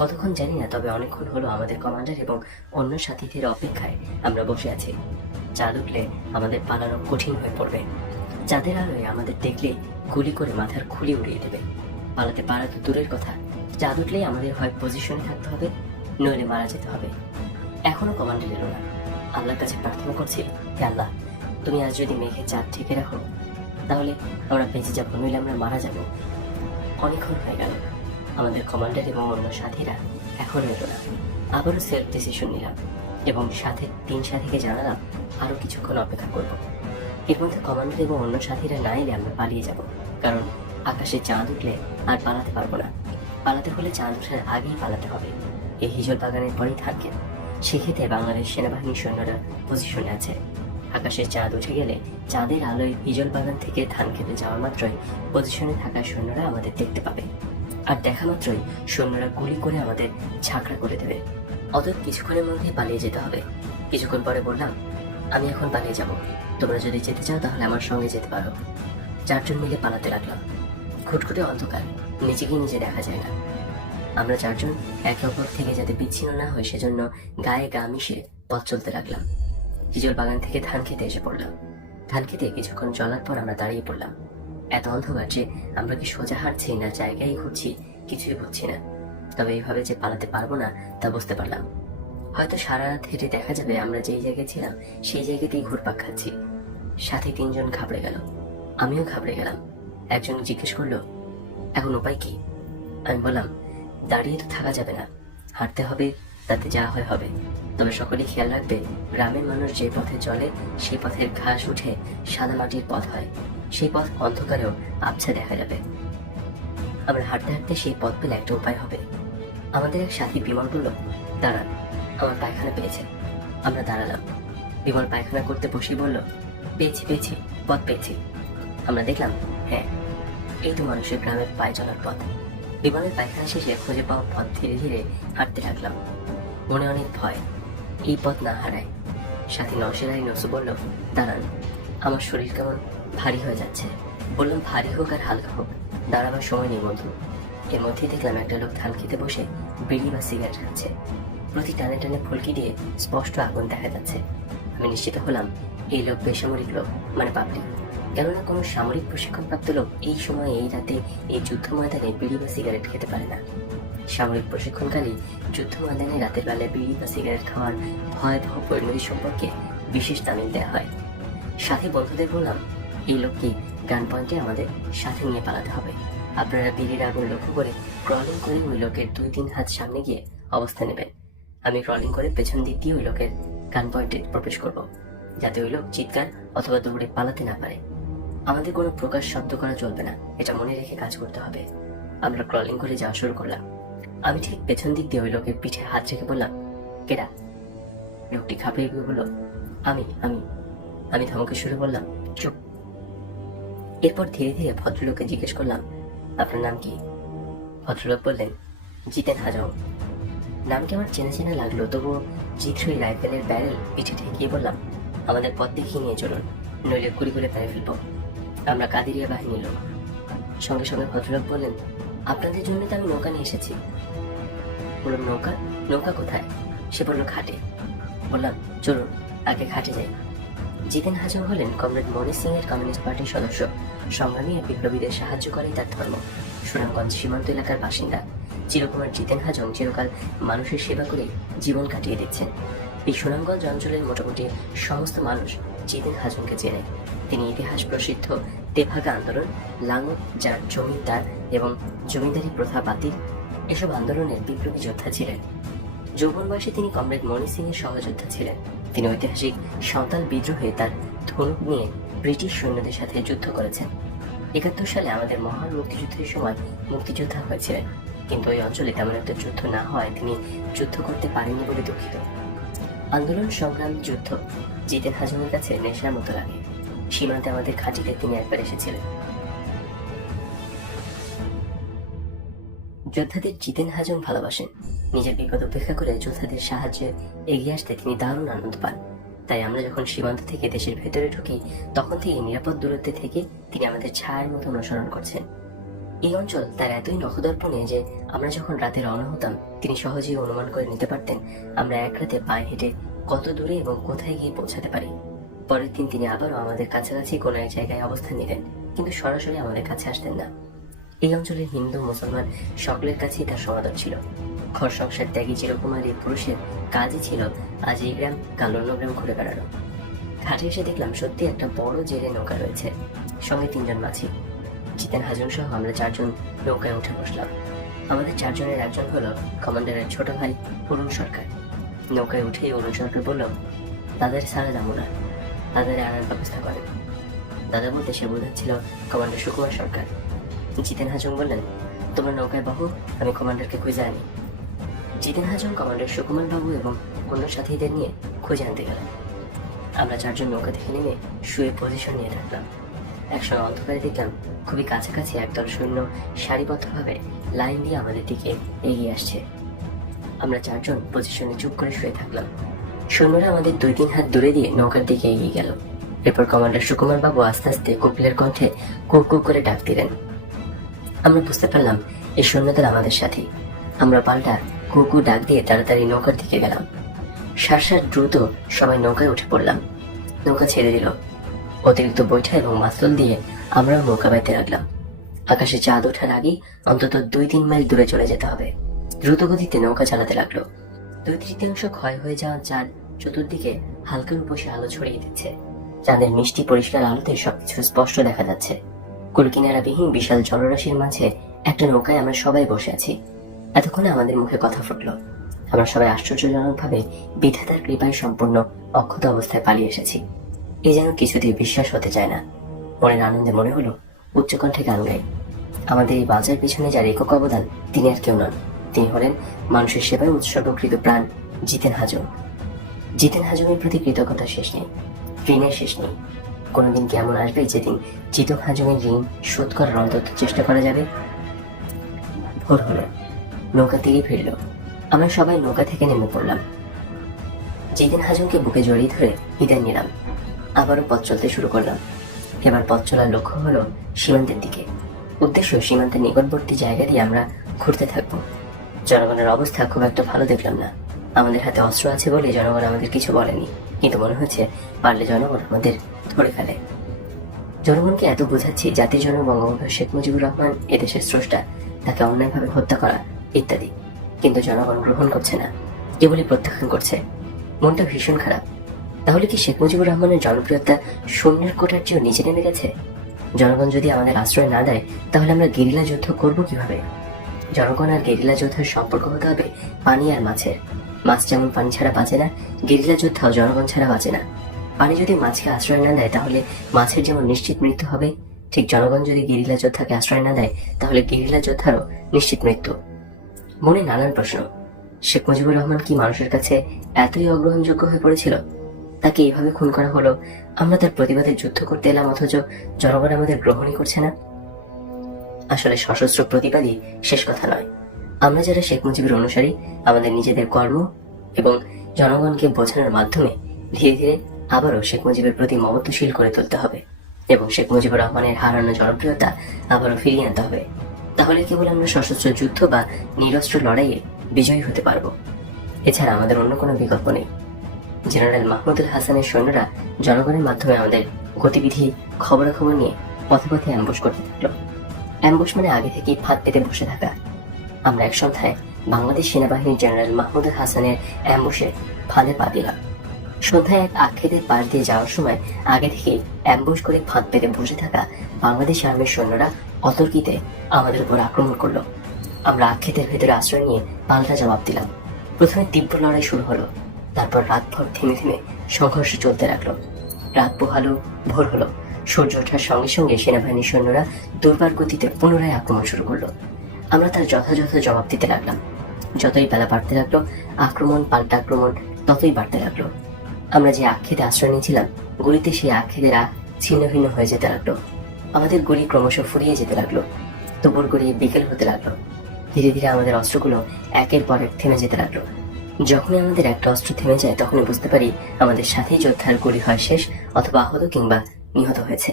কতক্ষণ জানি না, তবে অনেকক্ষণ হলো আমাদের কমান্ডার এবং অন্য সাথীদের অপেক্ষায় আমরা বসে আছি। চাঁদ উঠলে আমাদের পালানো কঠিন হয়ে পড়বে। চাঁদের আলোয় আমাদের দেখলে গুলি করে মাথার খুলি উড়িয়ে দেবে। পালাতে পারা তো দূরের কথা, চাঁদ উঠলেই আমাদের হয় পজিশনে থাকতে হবে, নইলে মারা যেতে হবে। এখনো কমান্ডার এলো না। আল্লাহর কাছে প্রার্থনা করছি, হে আল্লাহ, তুমি আজ যদি মেঘে চাঁদ ঢেকে রাখো তাহলে আমরা বেঁচে যাবো, নইলে আমরা মারা যাব। অনেকক্ষণ হয়ে গেল, আমাদের কমান্ডার এবং অন্য সাথীরা এখনো এলো না। আবারও সেলফ ডিসিশন নিলাম এবং সাথে 3 সাথীকে জানালাম আরো কিছুক্ষণ অপেক্ষা করব। এর মধ্যে কমান্ডার এবং অন্য সাথীরা না এলে আমরা পালিয়ে যাব, কারণ আকাশে চাঁদ উঠলে আর পালাতে পারবো না। পালাতে হলে চাঁদ ওঠার আগেই পালাতে হবে। এই হিজল বাগানের পরেই থাকেন। সেক্ষেত্রে বাংলাদেশ সেনাবাহিনীর সৈন্যরা পজিশনে আছে। আকাশে চাঁদ উঠে গেলে চাঁদের আলোয় হিজল বাগান থেকে ধান খেতে যাওয়া মাত্রই পজিশনে থাকা সৈন্যরা আমাদের দেখতে পাবে, আর দেখা মাত্রই সৈন্যরা গুলি করে আমাদের ঝাঁকড়া করে দেবে। অতএব কিছুক্ষণের মধ্যেই পালিয়ে যেতে হবে। কিছুক্ষণ পরে বললাম, আমি এখন পালিয়ে যাব, তোমরা যদি যেতে চাও তাহলে আমার সঙ্গে যেতে পারো। 4 জন মিলে পালাতে লাগলাম। খুটখুটে অন্ধকার, নিজেকে নিজে দেখা যায় না। আমরা চারজন একে অপর থেকে যাতে বিচ্ছিন্ন না হয় সেজন্য গায়ে গা মিশিয়ে পথ চলতে লাগলাম। হিজল বাগান থেকে ধান খেতে এসে পড়লাম। ধান খেতে কিছুক্ষণ চলার পর আমরা দাঁড়িয়ে পড়লাম। এত অন্ধকার যে আমরা কি সোজা হাঁটছি না জায়গায় ঘুরছি কিছুই বুঝছি না। তবে এইভাবে যে পালাতে পারবো না তা বুঝতে পারলাম। হয়তো সারা রাত হেঁটে দেখা যাবে আমরা যেই জায়গায় ছিলাম সেই জায়গাতেই ঘুরপাক খাচ্ছি। সাথে তিনজন ঘাবড়ে গেল, আমিও ঘাবড়ে গেলাম। একজন জিজ্ঞেস করলো, এখন উপায় কি? আমি বললাম, দাঁড়িয়ে তো থাকা যাবে না, হাঁটতে হবে, তাতে যা হয় হবে। তবে সকলেই খেয়াল রাখবে, গ্রামের মানুষ যে পথে চলে সেই পথের ঘাস উঠে সাদা মাটির পথ হয়। সেই পথ অন্ধকারেও আবছা দেখা যাবে। আমরা হাঁটতে হাঁটতে সেই পথ পেলে একটা উপায় হবে। আমাদের এক সাথী বিমল বলল, দাঁড়ান, আমার পায়খানা পেয়েছে। আমরা দাঁড়ালাম। বিমল পায়খানা করতে বসে বলল, পেয়েছি পেয়েছি, পথ পেয়েছি। আমরা দেখলাম, হ্যাঁ, এই তো মানুষের গ্রামের পায়ে চলার পথ। বিমলের পায়খানা শেষে খুঁজে পাওয়া পথ ধীরে ধীরে হাঁটতে থাকলাম। মনে অনেক ভয়, এই পথ না হারায়। সাথী নওশের আলী নসু বলল, দাঁড়ান, আমার শরীর কেমন ভারী হয়ে যাচ্ছে। বললাম, ভারী হোক আর হালকা হোক, দাঁড়াবার সময় নেই বন্ধু। এর মধ্যেই দেখলাম একটা লোক ধান খেতে বসে বিড়ি বা সিগারেট খাচ্ছে। প্রতি টানে টানে ফুলকি দিয়ে স্পষ্ট আগুন দেখা যাচ্ছে। আমি নিশ্চিত হলাম এই লোক বেসামরিক লোক, মানে পাবলিক। কেননা কোনো সামরিক প্রশিক্ষণপ্রাপ্ত লোক এই সময় এই রাতে এই যুদ্ধ ময়দানে বিড়ি বা সিগারেট খেতে পারে না। সামরিক প্রশিক্ষণকালে যুদ্ধ ময়দানে রাতের বেলায় বিড়ি বা সিগারেট খাওয়ার ভয়াবহ পরিণতি সম্পর্কে বিশেষ তামিল দেওয়া হয়। সাথে বন্ধুদের বললাম, এই লোককে গান পয়েন্টে আমাদের সাথে নিয়ে পালাতে হবে। আপনারা বিড়ির আগুন লক্ষ্য করে ক্রলিং করে ওই লোকের 2-3 হাত সামনে গিয়ে অবস্থা নেবেন। আমি ক্রলিং করে পেছন দিক দিয়ে ওই লোকের গান পয়েন্টে প্রবেশ করব, যাতে ওই লোক চিৎকার অথবা দৌড়ে পালাতে না পারে। আমাদের কোনো প্রকাশ শব্দ করা চলবে না, এটা মনে রেখে কাজ করতে হবে। আমরা ক্রলিং করে যাওয়া শুরু করলাম। আমি ঠিক পেছন দিক দিয়ে ওই লোকের পিঠে হাত রেখে বললাম, কেডা? লোকটি খাপড়িয়ে গিয়ে বলল, আমি আমি আমি ধমকে শুরু বললাম, চুপ। এরপর ধীরে ধীরে ভদ্রলোককে জিজ্ঞেস করলাম, আপনার নাম কি? ভদ্রলোক বললেন, জিতেন হাজং। নামটি আমার চেনা চেনা লাগলো, তবুও জিথ্রই রাইফেলের ব্যারেল পিঠে ঠেকিয়ে বললাম, আমাদের পথ দেখিয়ে নিয়ে চলুন, নইলে গুলি করে ফেলে ফেলবো। আমরা কাদেরিয়া বাহিনী লোক। সঙ্গে সঙ্গে ভদ্রলোক বললেন, আপনাদের জন্য তো আমি নৌকা নিয়ে এসেছি। বললাম, নৌকা? নৌকা কোথায়? সে বলল, ঘাটে। বললাম, চলুন আগে ঘাটে যাই। জিতেন হাজং হলেন কমরেড মনি সিং এর কমিউনিস্ট পার্টির সদস্য। সংগ্রামী আর বিপ্লবীদের সাহায্য করে তার ধর্ম। সুনামগঞ্জ সীমান্ত এলাকার বাসিন্দা চিরকুমার জিতেন হাজং চিরকাল মানুষের সেবা করে জীবন কাটিয়ে দিচ্ছেন। এই সুনামগঞ্জ অঞ্চলের মোটামুটি সমস্ত মানুষ জিতেন হাজংকে চেনে। তিনি ইতিহাস প্রসিদ্ধ তেভাগা আন্দোলন, লাঙ্গ, যার জমিদার এবং জমিদারি প্রথা বাতিল, এসব আন্দোলনের বিপ্লবী যোদ্ধা ছিলেন। যৌবন বয়সে তিনি কমরেড মনি সিং এর সহযোদ্ধা ছিলেন। তিনি ঐতিহাসিক সাঁওতাল বিদ্রোহে তার ধনুক নিয়ে ব্রিটিশ সৈন্যদের সাথে যুদ্ধ করেছেন। 71 সালে আমাদের মহান মুক্তিযুদ্ধের সময় মুক্তিযোদ্ধা হয়েছিলেন, কিন্তু ওই অঞ্চলে তেমন একটা যুদ্ধ না হওয়ায় তিনি যুদ্ধ করতে পারেননি বলে দুঃখিত। আন্দোলন, সংগ্রাম, যুদ্ধ জিতেন হাজংয়ের কাছে নেশার মতো লাগে। সীমান্তে আমাদের ঘাঁটিতে তিনি একবার এসেছিলেন। যোদ্ধাদের জিতেন হাজং ভালোবাসেন। নিজের বিপদ উপেক্ষা করে যোদ্ধাদের সাহায্যে এগিয়ে আসতে তিনি দারুণ আনন্দ পান। তাই আমরা যখন সীমান্ত থেকে দেশের ভেতরে ঢুকি তখন থেকে নিরাপদ দূরত্বে থেকে তিনি আমাদের ছায়ার মতো অনুসরণ করছেন। এই অঞ্চল তার এতই নখদর্পণে যে আমরা যখন রাতে রওনা হতাম তিনি সহজেই অনুমান করে নিতে পারতেন আমরা এক রাতে পায়ে হেঁটে কত দূরে এবং কোথায় গিয়ে পৌঁছাতে পারি। পরের দিন তিনি আবারও আমাদের কাছাকাছি কোনো এক জায়গায় অবস্থান নিতেন, কিন্তু সরাসরি আমাদের কাছে আসতেন না। এই অঞ্চলের হিন্দু মুসলমান সকলের কাছেই তার সমাদর ছিল। ঘর সংসার ত্যাগী চিরকুমার এই পুরুষের কাজই ছিল আজ এই গ্রাম কাল অন্য গ্রাম ঘুরে বেড়ানো। ঘাটে এসে দেখলাম সত্যি একটা বড় জেলে নৌকা রয়েছে, সঙ্গে 3 জন মাঝি। জিতেন হাজং সহ আমরা 4 জন নৌকায় উঠে বসলাম। আমাদের 4 জনের একজন হলো কমান্ডারের ছোট ভাই অরুণ সরকার। নৌকায় উঠেই অরুণ সরকার বলল, তাদের সারা যাবো না, তাদের আনার ব্যবস্থা করেন। দাদা বলতে সে বোঝাচ্ছিল কমান্ডার সুকুমার সরকার। জিতেন হাজং বললেন, তোমরা নৌকায় বাহু, আমি কমান্ডারকে খুঁজে আনি। জিতেন হাজং কমান্ডার সুকুমার বাবু এবং অন্য সাথীদের নিয়ে খুঁজে আনতে গেলেন। আমরা 4 জন নৌকা থেকে নেমে শুয়ে পজিশন নিয়ে থাকলাম। একসঙ্গে অন্ধকারে দেখলাম খুবই কাছাকাছি একদল সৈন্য সারিবদ্ধভাবে লাইন দিয়ে আমাদের দিকে এগিয়ে আসছে। আমরা 4 জন পজিশনে চুপ করে শুয়ে থাকলাম। সৈন্যরা আমাদের 2-3 হাত দূরে দিয়ে নৌকার দিকে এগিয়ে গেল। এরপর কমান্ডার সুকুমার বাবু আস্তে আস্তে কোকিলের কণ্ঠে কুক কুক করে ডাক দিলেন। আমরা বুঝতে পারলাম এই সৈন্যদের আমাদের সাথে। আমরা পাল্টা কুকু ডাক দিয়ে তাড়াতাড়ি নৌকার দিকে গেলাম। সারসার দ্রুত সবাই নৌকায় উঠে পড়লাম। নৌকা ছেড়ে দিল। অতিরিক্ত বৈঠা এবং মাসল দিয়ে আমরাও নৌকা বাইতে লাগলাম। আকাশে চাঁদ ওঠার আগেই অন্তত 2-3 মাইল দূরে চলে যেতে হবে। দ্রুত গতিতে নৌকা চালাতে লাগলো। 2/3 ক্ষয় হয়ে যাওয়া চাঁদ চতুর্দিকে হালকা রূপসী আলো ছড়িয়ে দিচ্ছে। চাঁদের মিষ্টি পরিষ্কার আলোতে সবকিছু স্পষ্ট দেখা যাচ্ছে। কুলকিনারাবিহীন বিশাল জলরাশির মাঝে একটা নৌকায় আমরা সবাই বসে আছি। এতক্ষণে আমাদের মুখে কথা ফুটলো। আমরা সবাই আশ্চর্যজনকভাবে বিধাতার কৃপায় সম্পূর্ণ অক্ষত অবস্থায় পালিয়ে এসেছি। এ যেন কিছুতেই বিশ্বাস হতে চায় না। মনের আনন্দে মনে হলো উচ্চকণ্ঠে গান গাই। আমাদের এই বাজার পিছনে যার একক অবদান তিনি আর কেউ নন, তিনি হলেন মানুষের সেবায় উৎসর্গকৃত প্রাণ জিতেন হাজং। জিতেন হাজংয়ের প্রতি কৃতজ্ঞতার শেষ নেই, ঋণের শেষ নেই। কোনোদিন কি এমন আসবে যেদিন জিতক হাজংয়ের ঋণ শোধ করার অন্তত চেষ্টা করা যাবে? ভোর হলো, নৌকা তীরে ফিরল। আমরা সবাই নৌকা থেকে নেমে পড়লাম। জিতেন হাজংকে বুকে জড়িয়ে ধরে বিদায় নিলাম। আবারও পথ চলতে শুরু করলাম। এবার পথ চলার লক্ষ্য হলো সীমান্তের দিকে। উদ্দেশ্য সীমান্তের নিকটবর্তী জায়গা দিয়ে আমরা ঘুরতে থাকবো। জনগণের অবস্থা খুব একটা ভালো দেখলাম না। আমাদের হাতে অস্ত্র আছে বলে জনগণ আমাদের কিছু বলেনি, কিন্তু মনে হচ্ছে পারলে জনগণ আমাদের ধরে ফেলে। জনগণকে এত বোঝাচ্ছি জাতির জনক বঙ্গবন্ধু শেখ মুজিবুর রহমান এদেশের স্রষ্টা, তাকে অন্যায়ভাবে হত্যা করা ইত্যাদি, কিন্তু জনগণ গ্রহণ করছে না, কেবলই প্রত্যাখ্যান করছে। মনটা ভীষণ খারাপ। তাহলে কি শেখ মুজিবুর রহমানের জনপ্রিয়তা শূন্যের কোটার চেয়েও নিচে নেমে গেছে? জনগণ যদি আমাদের আশ্রয় না দেয় তাহলে আমরা গেরিলা যুদ্ধ করব কিভাবে? জনগণ আর গেরিলা যুদ্ধের সম্পর্ক হতে হবে পানি আর মাছের। মাছ যেমন পানি ছাড়া বাঁচে না, গেরিলা যুদ্ধও জনগণ ছাড়া বাঁচে না। পানি যদি মাছকে আশ্রয় না দেয় তাহলে মাছের যেমন নিশ্চিত মৃত্যু হবে, ঠিক জনগণ যদি গেরিলা যোদ্ধাকে আশ্রয় না দেয় তাহলে গেরিলা যোদ্ধারও নিশ্চিত মৃত্যু। মনে নানান প্রশ্ন। শেখ মুজিবুর রহমান কি মানুষের কাছে এতই অগ্রহণযোগ্য হয়ে পড়েছিল? তাকে এইভাবে খুন করা হলো, আমরা তার প্রতিবাদে যুদ্ধ করতে এলাম, অথচ জনগণ আমাদের গ্রহণই করছে না। আসলে সশস্ত্র প্রতিবাদী শেষ কথা নয়। আমরা যারা শেখ মুজিবের অনুসারী, আমাদের নিজেদের কর্ম এবং জনগণকে বোঝানোর মাধ্যমে ধীরে ধীরে আবারও শেখ মুজিবের প্রতি মমত্বশীল করে তুলতে হবে এবং শেখ মুজিবুর রহমানের হারানো জনপ্রিয়তা আবারও ফিরিয়ে আনতে হবে। তাহলে কেবল আমরা সশস্ত্র যুদ্ধ বা নিরস্ত্র লড়াইয়ে বিজয়ী হতে পারবো। এছাড়া আমাদের অন্য কোনো বিকল্প নেই। জেনারেল মাহমুদুল হাসানের সৈন্যরা জনগণের মাধ্যমে আমাদের গতিবিধি খবরাখবর নিয়ে পথে পথে অ্যাম্বুশ করতে থাকলো। অ্যাম্বুশ মানে আগে থেকেই ফাঁদ পেতে বসে থাকা। আমরা এক সন্ধ্যায় বাংলাদেশ সেনাবাহিনীর জেনারেল মাহমুদুল হাসানের অ্যাম্বুশে ফাঁদে পা দিলাম। সন্ধ্যায় এক আখ্যাতের পাশ দিয়ে যাওয়ার সময় আগে থেকে অ্যাম্বুশ করে ফাঁদ পেতে বসে থাকা বাংলাদেশ আর্মির সৈন্যরা অতর্কিতে আমাদের উপর আক্রমণ করলো। আমরা আখ্যাতের ভেতরে আশ্রয় নিয়ে পাল্টা জবাব দিলাম। প্রথমে তীব্র লড়াই শুরু হলো, তারপর রাতভর থেমে থেমে সংঘর্ষ চলতে লাগলো। রাত পোহালো, ভোর হলো। সূর্য ওঠার সঙ্গে সঙ্গে সেনাবাহিনীর সৈন্যরা দুর্বার গতিতে পুনরায় আক্রমণ শুরু করলো। আমরা তার যথাযথ জবাব দিতে লাগলাম। যতই বেলা বাড়তে লাগলো, আক্রমণ পাল্টা আক্রমণ ততই বাড়তে লাগলো। আমরা যে আখ্যাতে আশ্রয় নিয়েছিলাম, গুলিতে সেই আখ্যাতের আখ ছিন্ন ভিন্ন হয়ে যেতে লাগলো। আমাদের গুলি ক্রমশ ফুরিয়ে যেতে লাগলো। দুপুর গড়িয়ে বিকেল হতে লাগলো। ধীরে ধীরে আমাদের অস্ত্রগুলো একের পর এক থেমে যেতে লাগলো। যখনই আমাদের একটা অস্ত্র থেমে যায় তখনই বুঝতে পারি আমাদের সাথেই যোদ্ধার গুলি হয় শেষ, অথবা আহত কিংবা নিহত হয়েছে।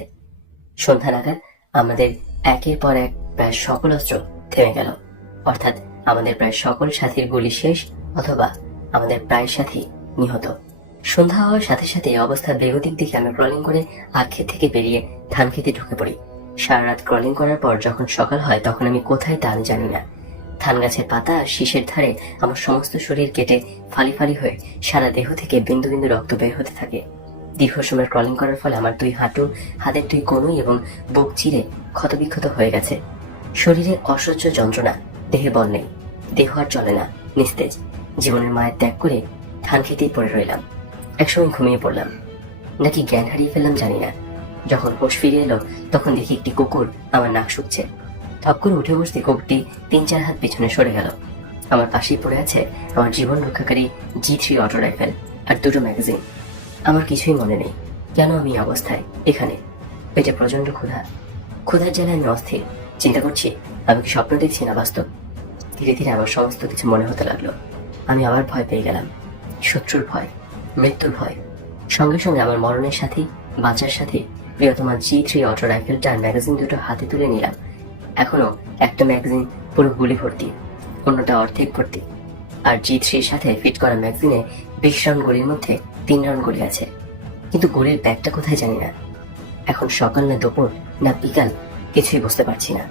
সন্ধ্যা নাগাদ আমাদের একের পর এক প্রায় সকল অস্ত্র থেমে গেল, অর্থাৎ আমাদের প্রায় সকল সাথীর গুলি শেষ অথবা আমাদের প্রায় সাথী নিহত। সন্ধ্যা হওয়ার সাথে সাথে অবস্থার বেগতিক দিকে আমি ক্রলিং করে আক্ষেত থেকে বেরিয়ে ধান খেতে ঢুকে পড়ি। সারা রাত ক্রলিং করার পর যখন সকাল হয় তখন আমি কোথায় তা আমি জানি না। ধান গাছের পাতা আর শীষের ধারে আমার সমস্ত শরীর কেটে ফালি ফালি হয়ে সারা দেহ থেকে বিন্দু বিন্দু রক্ত বের হতে থাকে। দীর্ঘ সময় ক্রলিং করার ফলে আমার 2 হাঁটু, হাতের 2 কনুই এবং বুক চিরে ক্ষতবিক্ষত হয়ে গেছে। শরীরে অসহ্য যন্ত্রণা, দেহে বল নেই, দেহ আর চলে না, নিস্তেজ। জীবনের মায়ের ত্যাগ করে ধান খেতেই পড়ে রইলাম। একসময় ঘুমিয়ে পড়লাম, নাকি জ্ঞান হারিয়ে ফেললাম জানি না। যখন হোশ ফিরে এলো তখন দেখি একটি কুকুর আমার নাক শুকছে। ধপ করে উঠে বসতে কুকুরটি 3-4 হাত পিছনে সরে গেল। আমার পাশেই পড়ে আছে আমার জীবন রক্ষাকারী G3 অটো রাইফেল আর 2টো ম্যাগাজিন। আমার কিছুই মনে নেই কেন আমি এই অবস্থায় এখানে। পেটে প্রচন্ড ক্ষুধা, ক্ষুধার জ্বালায় আমি অস্থির। চিন্তা করছি আমি কি স্বপ্ন দেখছি না বাস্তব। ধীরে ধীরে আমার সমস্ত কিছু মনে হতে লাগলো। আমি আবার ভয় পেয়ে গেলাম, শত্রুর ভয়, মৃত্যুর ভয়। সঙ্গে সঙ্গে আমার মরণের সাথে, বাঁচার সাথে প্রিয়তমা G3 অটো রাইফেলটা আর ম্যাগাজিন 2টো হাতে তুলে নিলাম এখনো একটা ম্যাগাজিন পুরো গুলি ভর্তি, অন্যটা অর্ধেক ভর্তি। আর G3 সাথে ফিট করা ম্যাগাজিনে 20 রাউন্ড গুলির মধ্যে 3 রাউন্ড গুলি আছে, কিন্তু গুলির ব্যাগটা কোথায় জানি না। এখন সকাল না দুপুর না বিকাল কিছুই বুঝতে পারছি না।